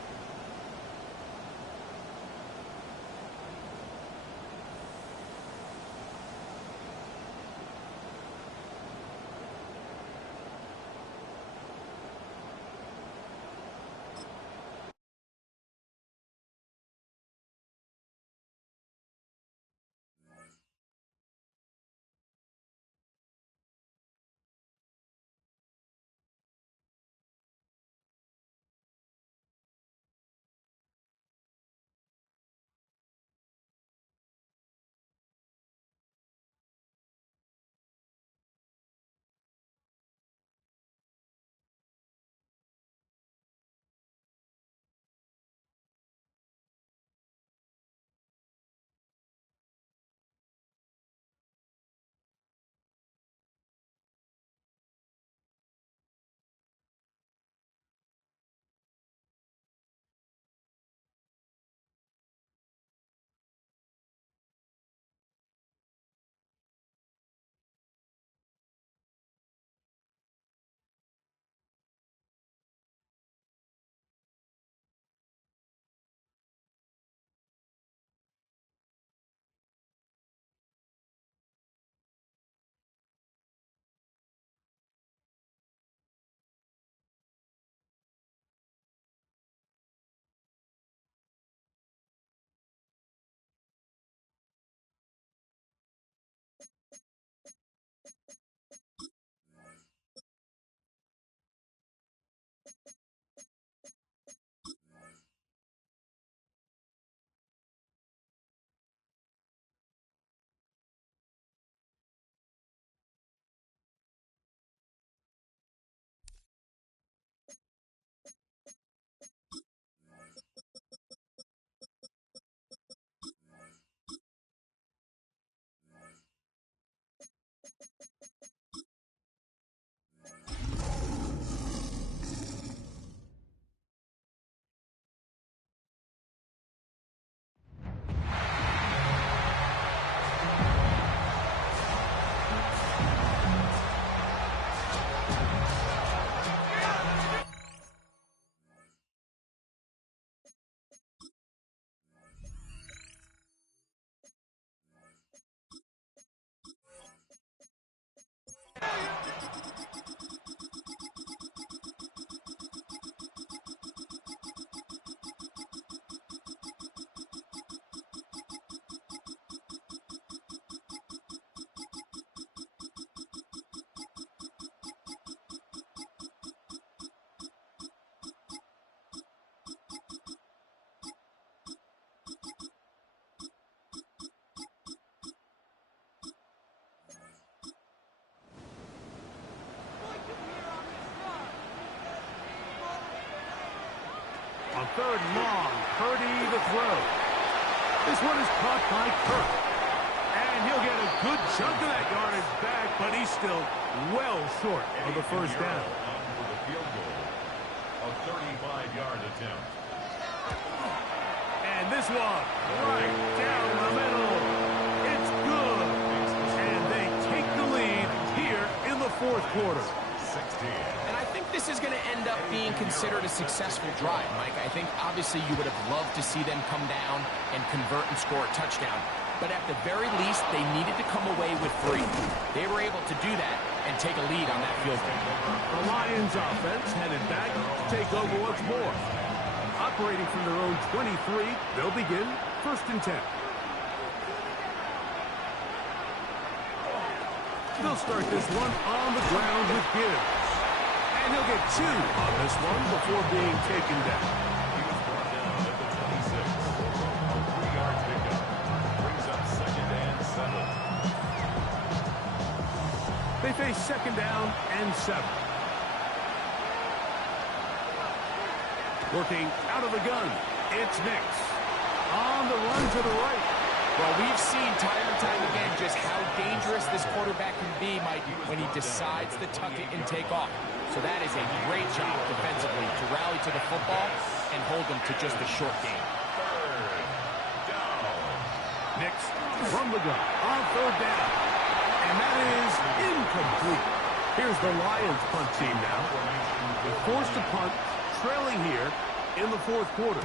On third and long, Purdy the throw. This one is caught by Kirk. And he'll get a good chunk of that yardage back, but he's still well short of the first down. For the field goal, a 35-yard attempt. And this one, right down the middle. It's fourth quarter. And I think this is going to end up being considered a successful drive, Mike. I think obviously you would have loved to see them come down and convert and score a touchdown. But at the very least, they needed to come away with 3. They were able to do that and take a lead on that field goal. The Lions offense headed back to take over once more. Operating from their own 23, they'll begin 1st and 10. They'll start this one on the ground with Gibbs. And he'll get 2 on this one before being taken down. He was brought down at the 26. A 3-yard pickup brings up 2nd and 7. They face 2nd down and 7. Working out of the gun, it's Nix. On the run to the right. Well, we've seen time and time again just how dangerous this quarterback can be, Mike, when he decides to tuck it and take off. So that is a great job defensively to rally to the football and hold them to just a short game. Nix from the gun on 3rd down. And that is incomplete. Here's the Lions punt team now. They're forced to punt, trailing here in the 4th quarter.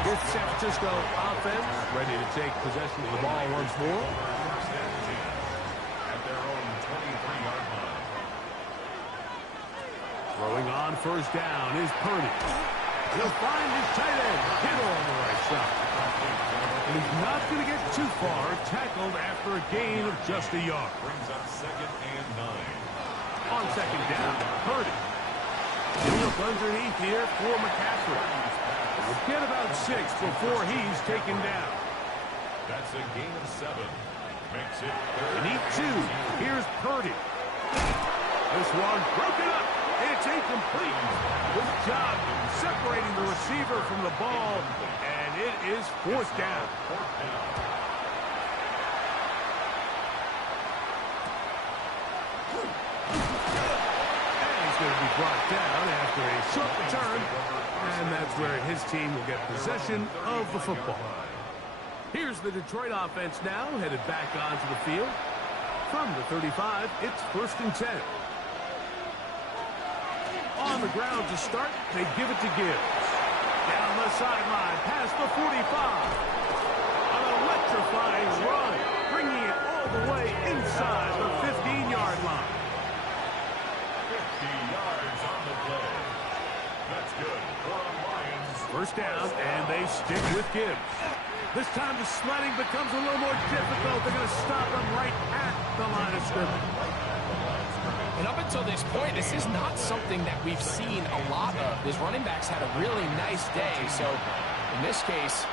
This San Francisco offense ready to take possession of the ball once more. At their own 23-yard line. Throwing on 1st down is Purdy. He'll find his tight end, Kittle on the right side. And he's not going to get too far, tackled after a gain of just a yard. Brings up 2nd and 9. On 2nd down, Purdy. He'll look underneath here for McCaffrey. We'll get about 6 before he's taken down. That's a gain of 7. Makes it They need 2. Here's Purdy. This one broken up. It's incomplete. Good job separating the receiver from the ball, and it is 4th down. And he's going to be brought down after a short return, and that's where his team will get possession of the football. Here's the Detroit offense now, headed back onto the field. From the 35, it's 1st and 10. On the ground to start, they give it to Gibbs. Down the sideline, past the 45. An electrifying run, bringing it all the way inside the 15-yard line. 50 yards on the play. That's good for the Lions. 1st down, and they stick with Gibbs. This time the sledding becomes a little more difficult. They're going to stop him right at the line of scrimmage. And up until this point, this is not something that we've seen a lot of. His running backs had a really nice day. So in this case,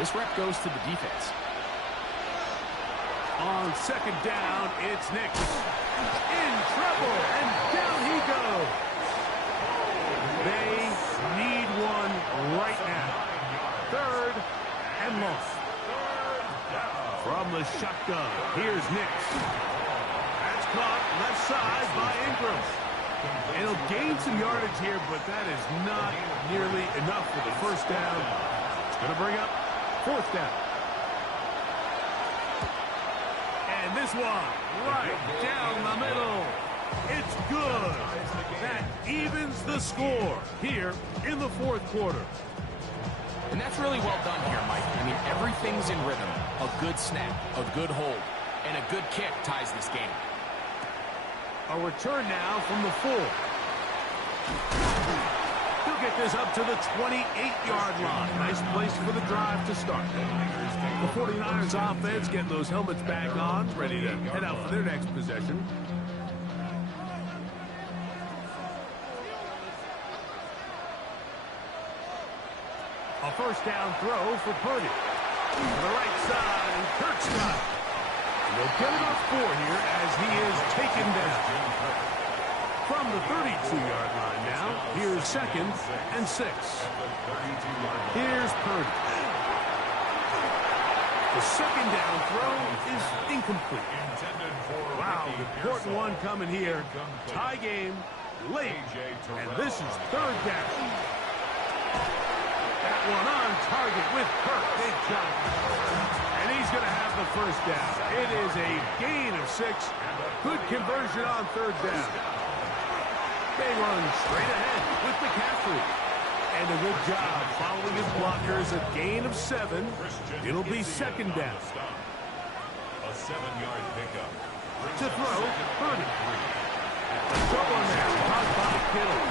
this rep goes to the defense. On 2nd down, it's Nix. In trouble, and down he goes. They need one right now. 3rd and long. From the shotgun, here's Nix. That's caught left side by Ingram. And he'll gain some yardage here, but that is not nearly enough for the 1st down. It's going to bring up 4th down. And this one, right down the middle. It's good. That evens the score here in the 4th quarter. And that's really well done here, Mike. I mean, everything's in rhythm. A good snap, a good hold, and a good kick ties this game. A return now from the 4. He'll get this up to the 28-yard line. Nice place for the drive to start. The 49ers offense getting those helmets back on, ready to head out for their next possession. A 1st down throw for Purdy. On the right side, and Kurt Scott. They'll get about 4 here as he is taken down. From the 32-yard line now, here's 2nd and 6. Here's Purdy. The 2nd down throw is incomplete. Wow, important one coming here. Tie game, late, and this is 3rd down. That one on target with Kirk. Big jump. And he's going to have the first down. It is a gain of 6. Good conversion on third down. They run straight ahead with McCaffrey. And a good job following his blockers. A gain of 7. It'll be second down. A 7-yard pickup. To throw, Purdy. The throw on there, caught by Kittle.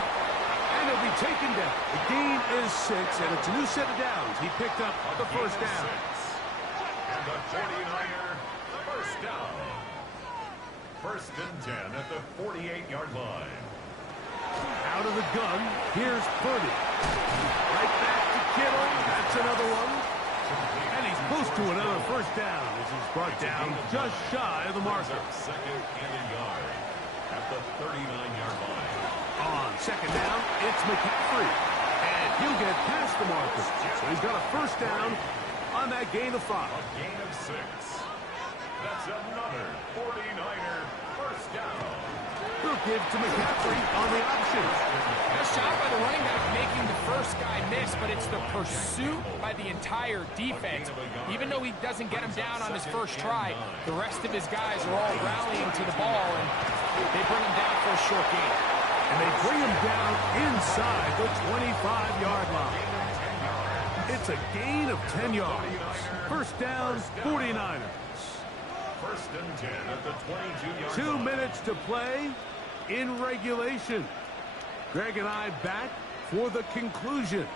And he'll be taken down. The gain is 6, and it's a new set of downs. He picked up the first down. And the 49er, first down. First and 10 at the 48-yard line. Out of the gun, here's Purdy. Right back to Kittle. That's another one. And he's close to another first down as he's brought down just shy of the marker. Second and a yard at the 39-yard line. On second down, it's McCaffrey. And he'll get past the marker. So he's got a first down on that gain of 5. A gain of 6. That's another 49er first down. He'll give to McCaffrey on the option. A shot by the running back making the first guy miss, but it's the pursuit by the entire defense. Even though he doesn't get him down on his first try, the rest of his guys are all rallying to the ball, and they bring him down for a short gain. And they bring him down inside the 25-yard line. It's a gain of 10 yards. First down, 49ers. First and 10 at the 22-yard 2 line. minutes to play in regulation. Greg and I back for the conclusion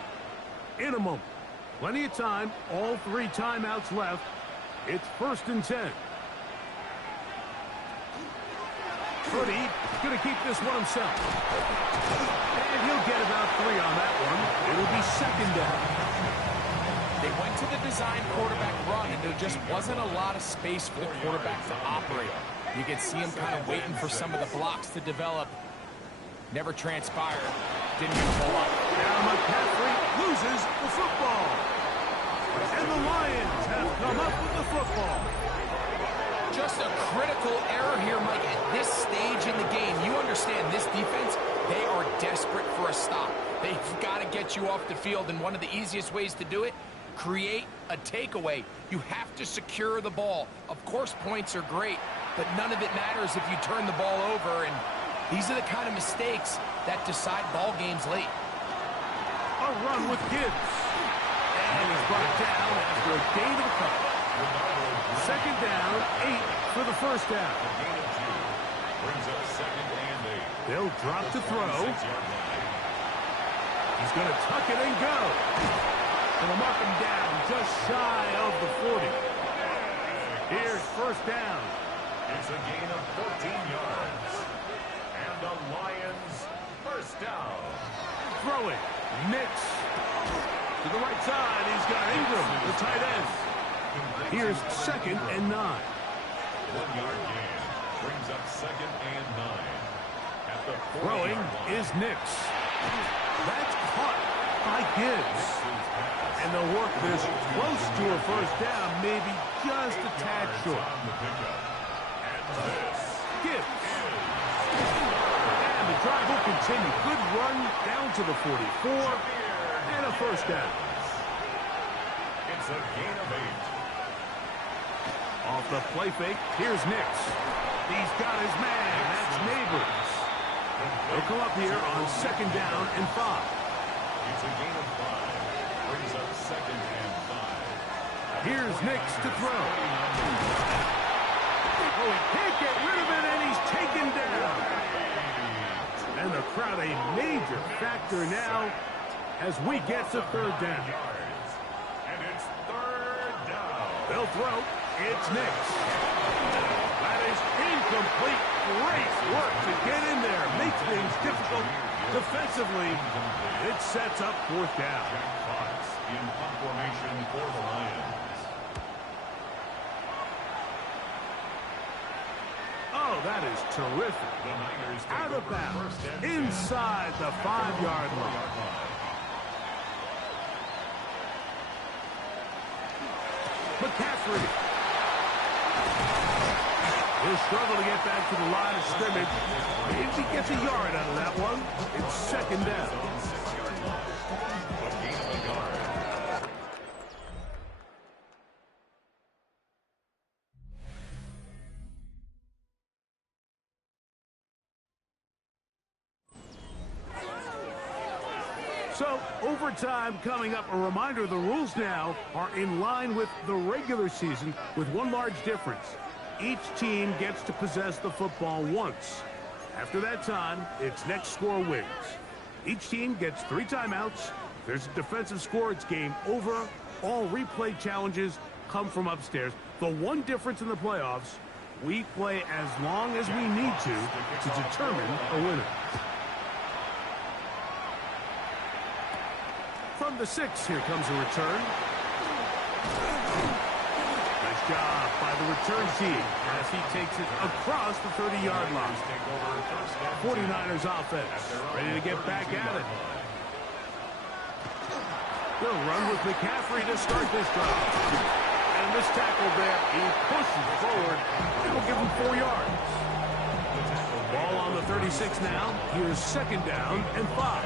in a moment. Plenty of time, all 3 timeouts left. It's first and 10. Purdy going to keep this one himself. And he'll get about 3 on that one. It'll be second down. They went to the design quarterback run, and there just wasn't a lot of space for the quarterback to operate. You could see him kind of waiting for some of the blocks to develop. Never transpired. Didn't get a whole lot. Now McCaffrey loses the football. And the Lions have come up with the football. Just a critical error here, Mike. At this stage in the game, you understand this defense, they are desperate for a stop. They've got to get you off the field, and one of the easiest ways to do it, create a takeaway. You have to secure the ball. Of course, points are great, but none of it matters if you turn the ball over, and these are the kind of mistakes that decide ball games late. A run with Gibbs. And he's brought down after a gain of a couple. Second down, 8 for the first down. Gain of 2 brings up second and 8. They'll drop to throw. 6-yard line. He's going to tuck it and go. And they'll mark him down just shy of the 40. Here's first down. It's a gain of 14 yards. And the Lions first down. Throwing. Nix. To the right side, he's got Ingram, the tight end. Here's second and 9. 1-yard gain brings up second and 9. At the Throwing is Nix. That's caught by Gibbs. And they'll work this close to a first down, maybe just a tad short. Gibbs. And the drive will continue. Good run down to the 44. And a first down. It's a gain of 8. Off the play fake, here's Nix. He's got his man. That's Neighbors. They'll come up here on second down and 5. It's a gain of 5. Brings up second and 5. Here's Nix to throw. Oh, he can't get rid of it, and he's taken down. And the crowd a major factor now as we get to third down. And it's third down. They'll throw. It's Nix. That is incomplete. Great work to get in there. Makes things difficult defensively. It sets up fourth down. Fox in punt formation for the Lions. Oh, that is terrific. The Niners take Out of over bounds. first and 10. Inside the 5-yard line. McCaffrey. He'll struggle to get back to the line of scrimmage. If he gets a yard out of that one, it's second down. So, overtime coming up. A reminder, the rules now are in line with the regular season with one large difference. Each team gets to possess the football once. After that time, it's next score wins. Each team gets 3 timeouts. There's a defensive score. It's game over. All replay challenges come from upstairs. The one difference in the playoffs, we play as long as we need to determine a winner. From the 6, here comes a return. Nice job by the return team as he takes it across the 30-yard line. 49ers offense ready to get back at it. They'll run with McCaffrey to start this drive. And this tackle there, he pushes forward. It'll give him 4 yards. Ball on the 36 now. Here's second down and 5.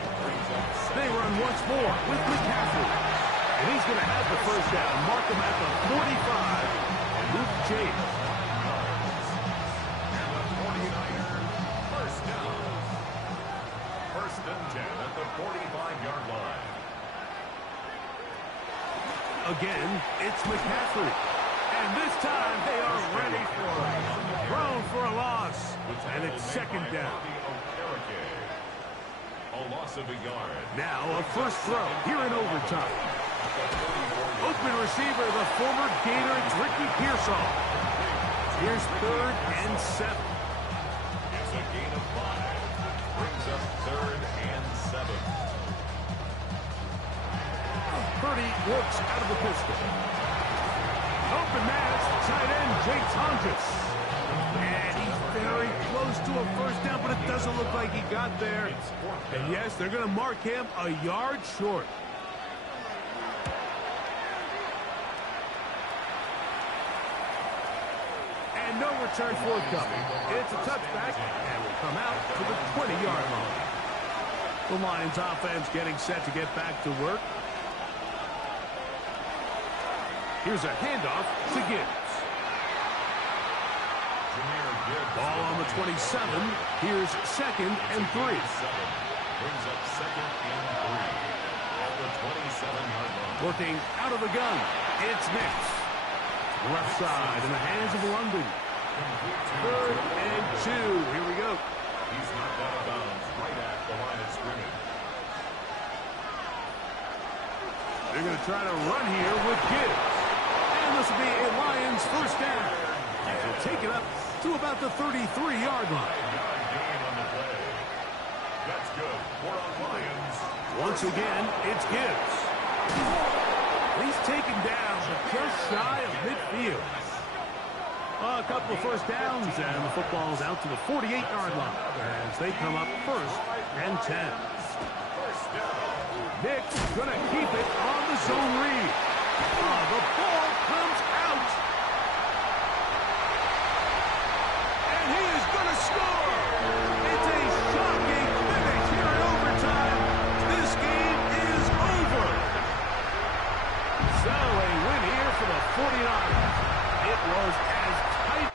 They run once more with McCaffrey. And he's going to have the first down. Mark him at the 45. And move the chains. And the 49ers first down. First and 10 at the 45-yard line. Again, it's McCaffrey. And this time they are ready for it. Thrown for a loss. And it's second down. A loss of a yard. Now a first throw here in overtime. Open receiver, the former Gator, it's Ricky Pearsall. Here's third and 7. It's a gain of 5. Brings up third and 7. Purdy works out of the pistol. Open man, it's the tight end, Jake Tonjes. And he's very close to a first down, but it doesn't look like he got there. And yes, they're going to mark him a yard short. And no return forthcoming. It's a touchback, and will come out to the 20-yard line. The Lions offense getting set to get back to work. Here's a handoff to Gibbs. Ball on the 27. Here's second and 3. Brings up second and 3 at the 27-yard line. Working out of the gun. It's Nix. Left side in the hands of London. Third and 2. Here we go. He's knocked out of bounds right at the line of scrimmage. They're going to try to run here with Gibbs. And this will be a Lions first down. They'll take it up to about the 33-yard line. That's good. 4 on Lions. Once again, it's Gibbs. He's taken down just shy of midfield. A couple of first downs, and the football's out to the 48-yard line as they come up first and 10. Nick's going to keep it on the zone read. The ball comes out. And he is going to score. It's a shocking finish here in overtime. This game is over. So a win here for the 49ers. It was as tight.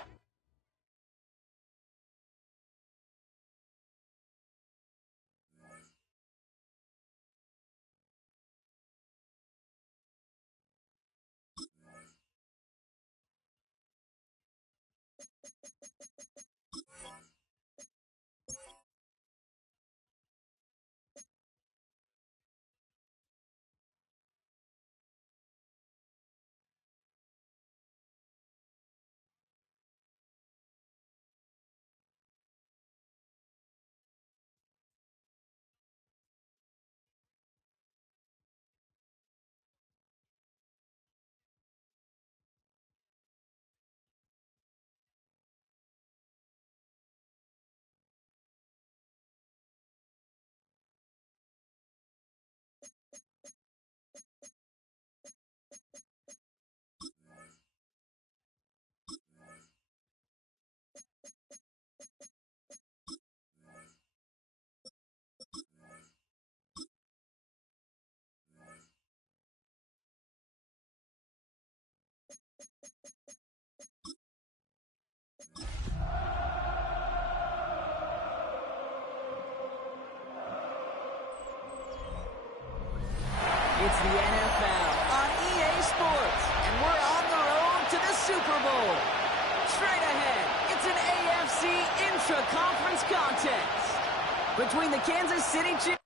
It's the NFL on EA Sports, and we're on the road to the Super Bowl. Straight ahead, it's an AFC intra-conference contest between the Kansas City Chiefs.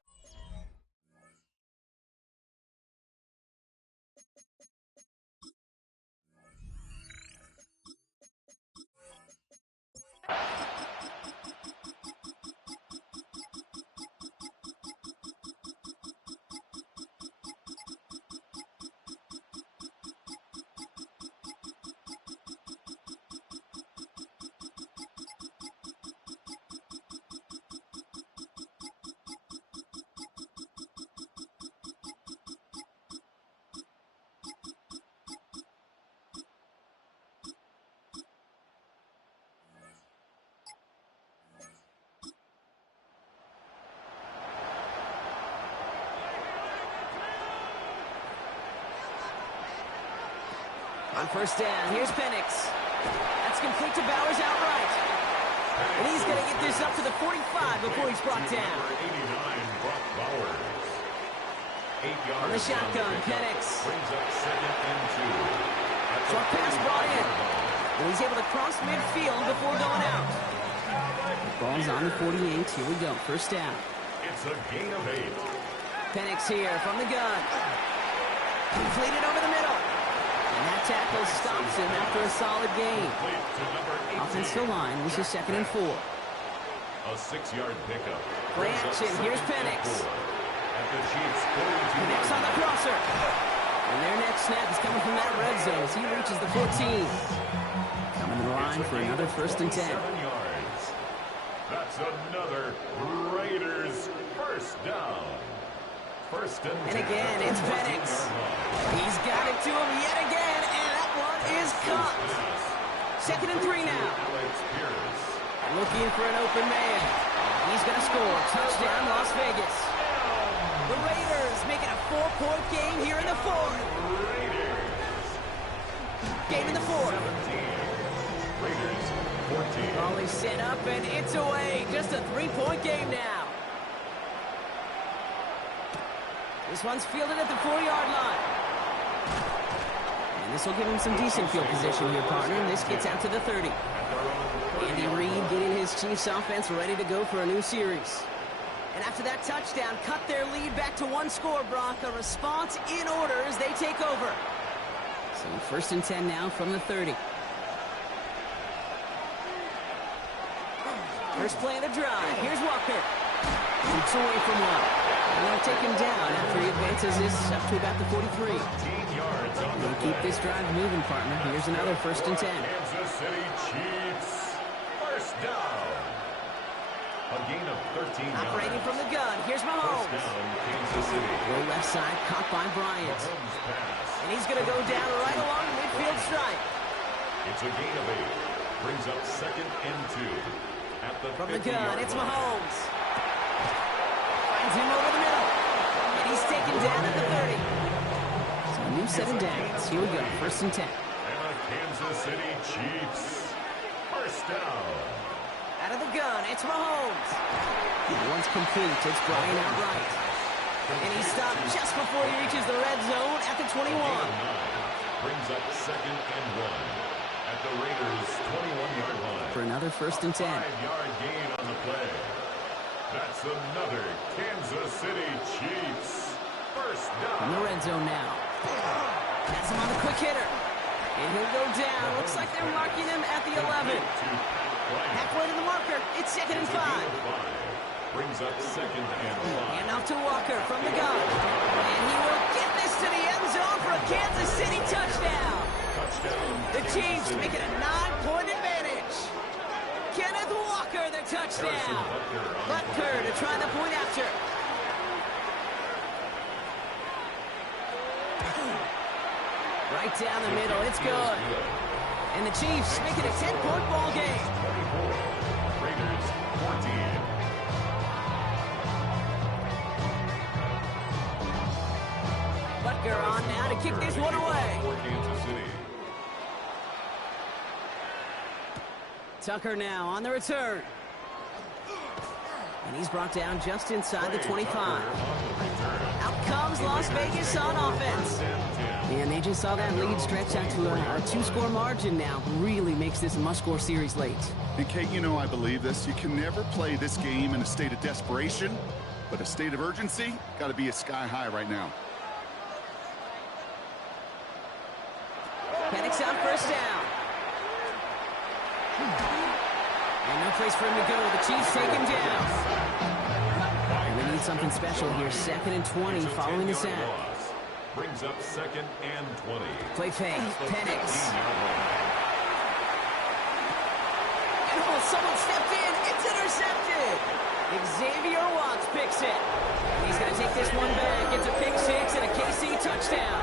On first down, here's Penix. That's complete to Bowers outright. And he's going to get this up to the 45 before he's brought down. 89, Brock Bowers. 8 yards. On the shotgun, Penix. Brings up second and 2. Short pass brought in. And he's able to cross midfield before going out. The ball's on the 48. Here we go. First down. It's a gain of 8. Penix here from the gun. Completed over the middle. And that tackle stops him after a solid gain. Offensive line, this is second and 4. A 6-yard pickup. Play action, here's Penix. At the Chiefs' 42. Penix on the crosser. And their next snap is coming from that red zone as he reaches the 14. Coming to the line for another first and 10. 7 yards. That's another Raiders first down. First and 10. And again, it's Penix. He's got it to him yet again, and that one is caught. Second and 3 now. Alex Pierce. Looking for an open man. He's going to score. Touchdown, Las Vegas. The Raiders making a 4-point game here in the fourth. Game in the fourth. 17. Raiders 14. Ball is set up, and it's away. Just a 3-point game now. This one's fielded at the 4-yard line. And this will give him some decent field position here, partner. And this gets out to the 30. Andy Reid getting his Chiefs offense ready to go for a new series. And after that touchdown, cut their lead back to 1 score, Brock. A response in order as they take over. So first and 10 now from the 30. First play of the drive. Here's Walker. Shoots away from one. And they'll take him down after he advances this up to about the 43. 15 yards on We'll keep this drive moving, partner. Here's another first and 10. Kansas City Chiefs. First down. A gain of 13 Operating yards. from the gun. Here's First Mahomes. down, Kansas City. Go left side, caught by Bryant. Mahomes pass. And he's going to go down right along the midfield stripe. It's a gain of 8. Brings up second and 2. At the From the 50-yard gun, it's line. Mahomes. Finds him over the middle. And he's taken down at the 30. So a new set of downs. Here we go, first and 10. And the Kansas City Chiefs. First down. Out of the gun, it's Mahomes. And once complete, it's Bryant outright. And he stopped just before he reaches the red zone at the 21. Brings up second and 1. At the Raiders' 21-yard line. For another first and 10. 5-yard gain on the play. That's another Kansas City Chiefs. First In down. the red zone now. Has him on the quick hitter. And he'll go down. Looks like they're marking him at the 11. Halfway to the marker. It's second and 5. Brings up second and 5. And off to Walker from the gun. And he will get this to the end zone for a Kansas City touchdown. The Chiefs make it a 9-point advantage. Kenneth Walker, the touchdown. Butker to try the point after. Right down the middle, it's good. And the Chiefs make it a 10-point ball game. 24. Raiders 14. Butker on now to kick this one away. For Kansas City. Tucker now on the return. And he's brought down just inside the 25. Out comes Las Vegas on offense. And they just saw that lead stretch out to a two-score margin now. Really makes this a must-score series late. And Kate, you know I believe this. You can never play this game in a state of desperation, but a state of urgency got to be a sky high right now. Penix out first down. And no place for him to go. The Chiefs take him down. And they need something special here. 2nd and 20 following the sack. Brings up 2nd and 20. Play fake. Penix. Oh, someone stepped in. It's intercepted. Xavier Watts picks it. And he's going to take this one back. It's a pick six and a KC touchdown.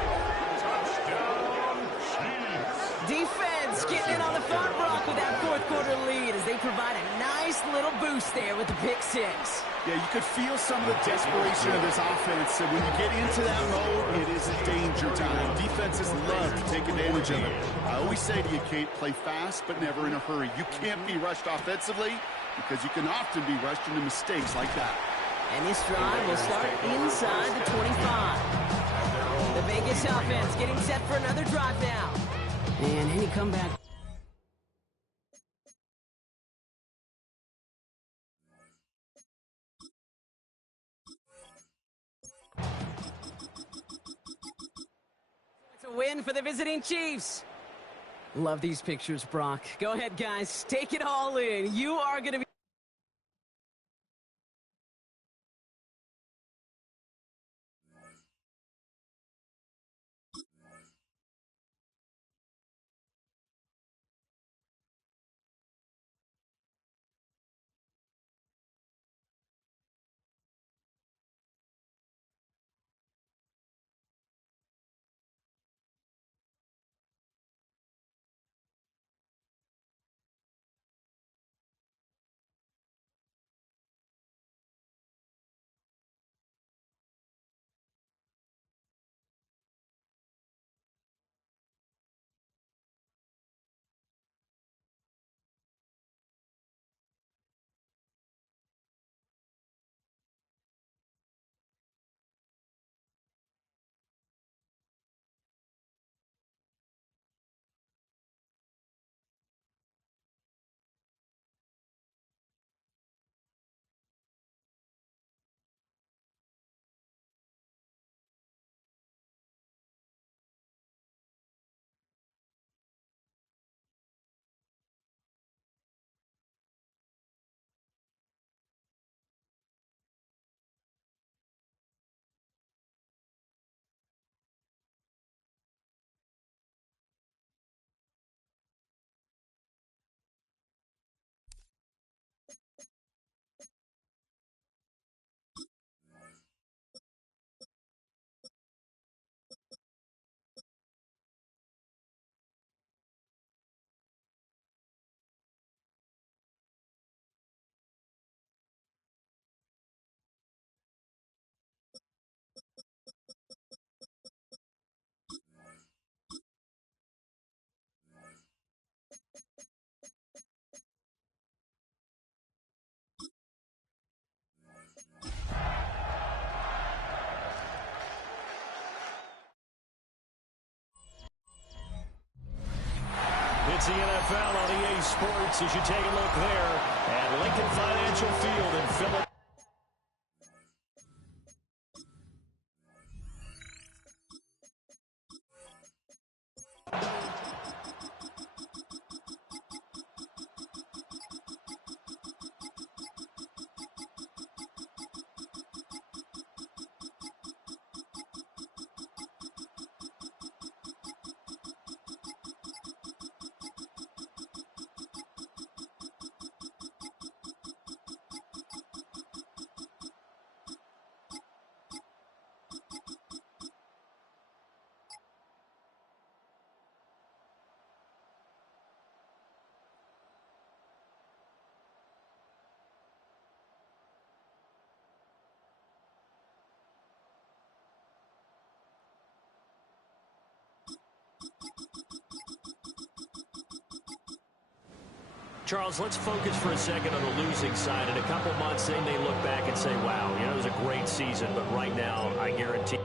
Defense getting in on the front, Brock, with that fourth-quarter lead as they provide a nice little boost there with the pick six. Yeah, you could feel some of the desperation of this offense. So when you get into that mode, it is a danger time. Defenses love to take advantage of it. I always say to you, Kate, play fast but never in a hurry. You can't be rushed offensively because you can often be rushed into mistakes like that. And this drive will start inside the 25. The Vegas offense getting set for another drive now. And any comeback. It's a win for the visiting Chiefs. Love these pictures, Brock. Go ahead, guys. Take it all in. You are going to be... It's the NFL on EA Sports as you take a look there at Lincoln Financial Field in Philadelphia. Charles, let's focus for a second on the losing side. In a couple months, they may look back and say, wow, it was a great season, but right now, I guarantee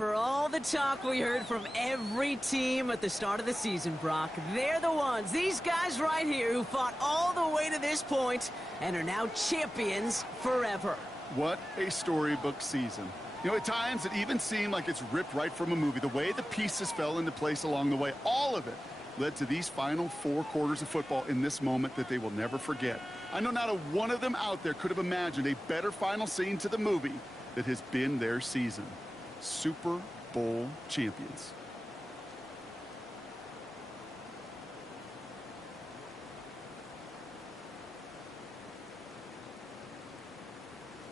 For all the talk we heard from every team at the start of the season, Brock, they're the ones, these guys right here, who fought all the way to this point and are now champions forever. What a storybook season. You know, at times it even seemed like it's ripped right from a movie. The way the pieces fell into place along the way, all of it led to these final 4 quarters of football in this moment that they will never forget. I know not a one of them out there could have imagined a better final scene to the movie that has been their season. Super Bowl champions.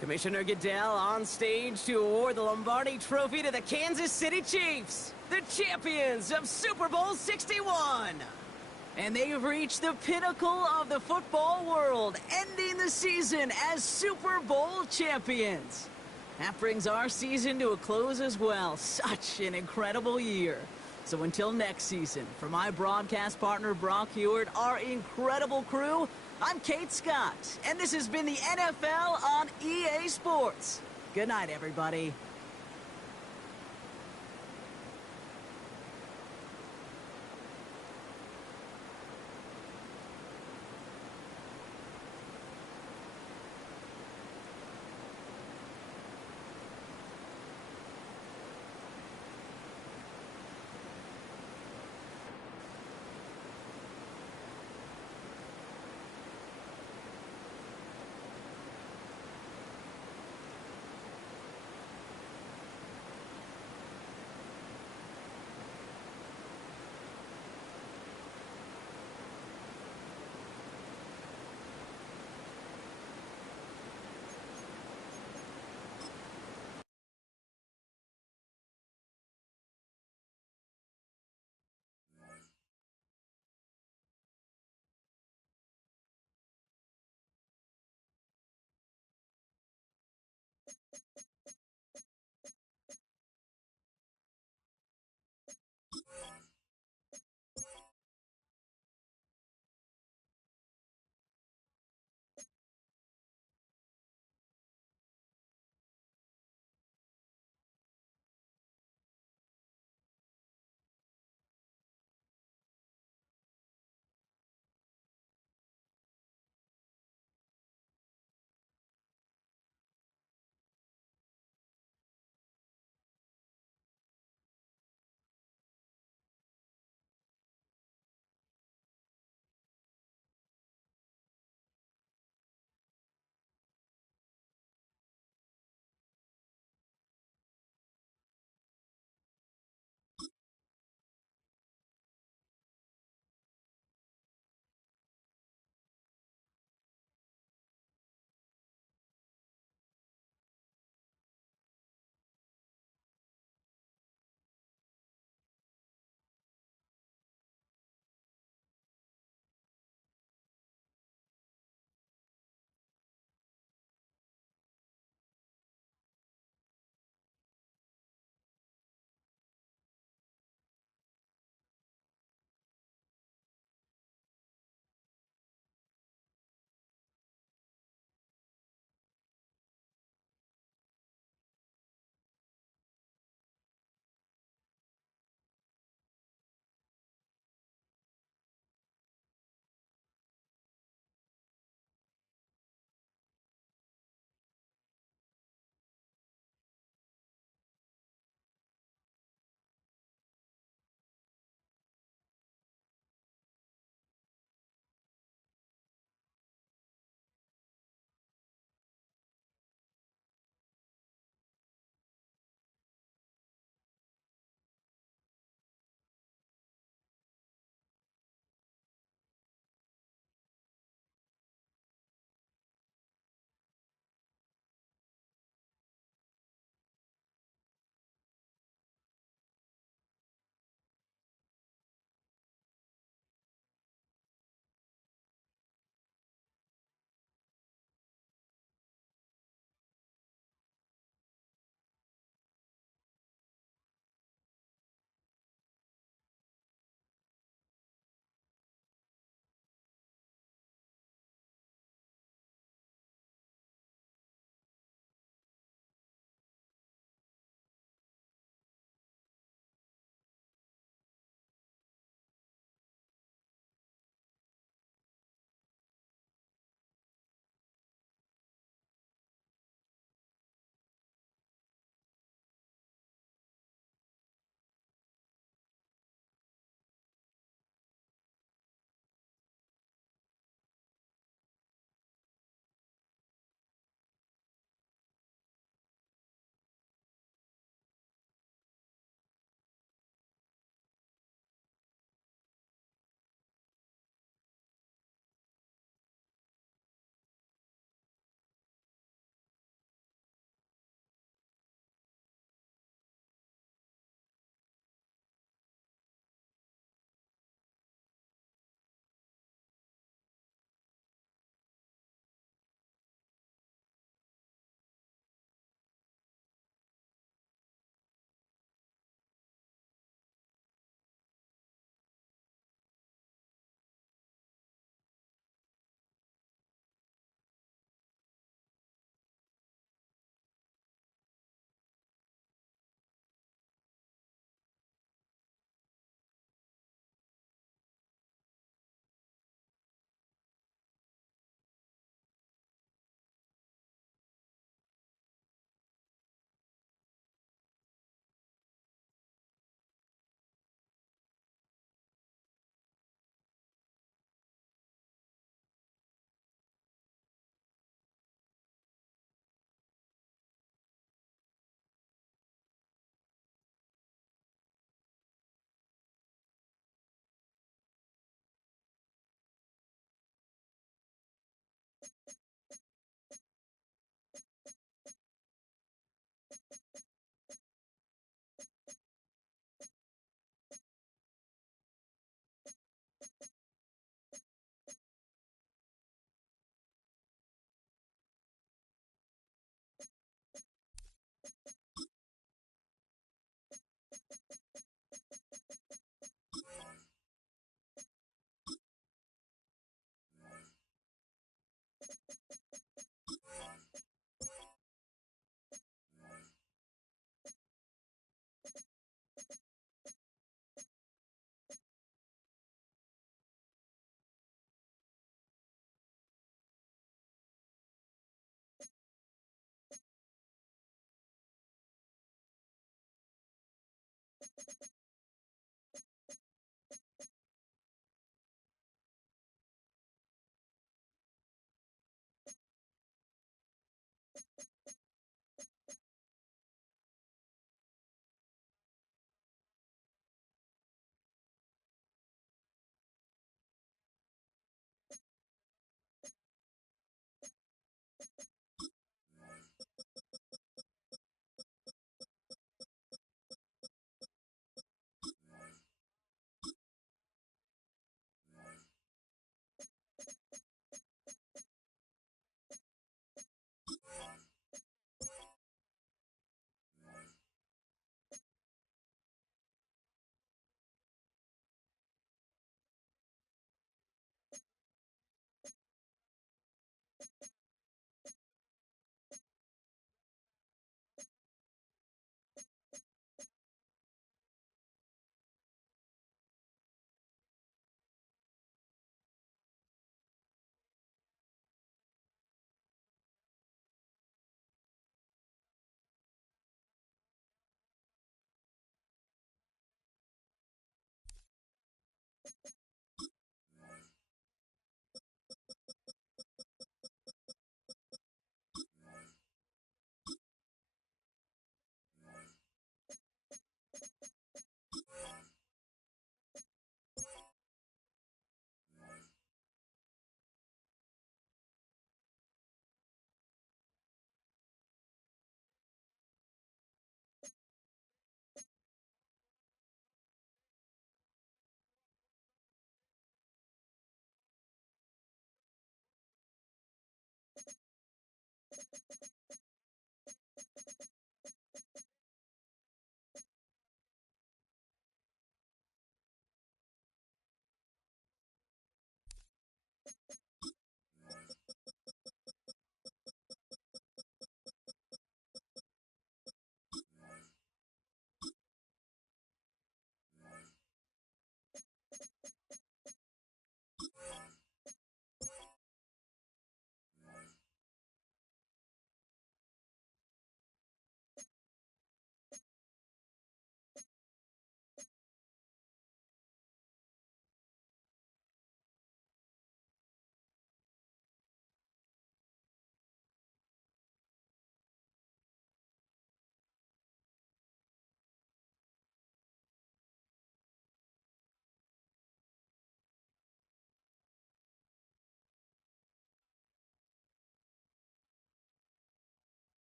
Commissioner Goodell on stage to award the Lombardi Trophy to the Kansas City Chiefs, the champions of Super Bowl 61. And they've reached the pinnacle of the football world, ending the season as Super Bowl champions. That brings our season to a close as well. Such an incredible year. So until next season, for my broadcast partner Brock Huard, our incredible crew, I'm Kate Scott, and this has been the NFL on EA Sports. Good night, everybody.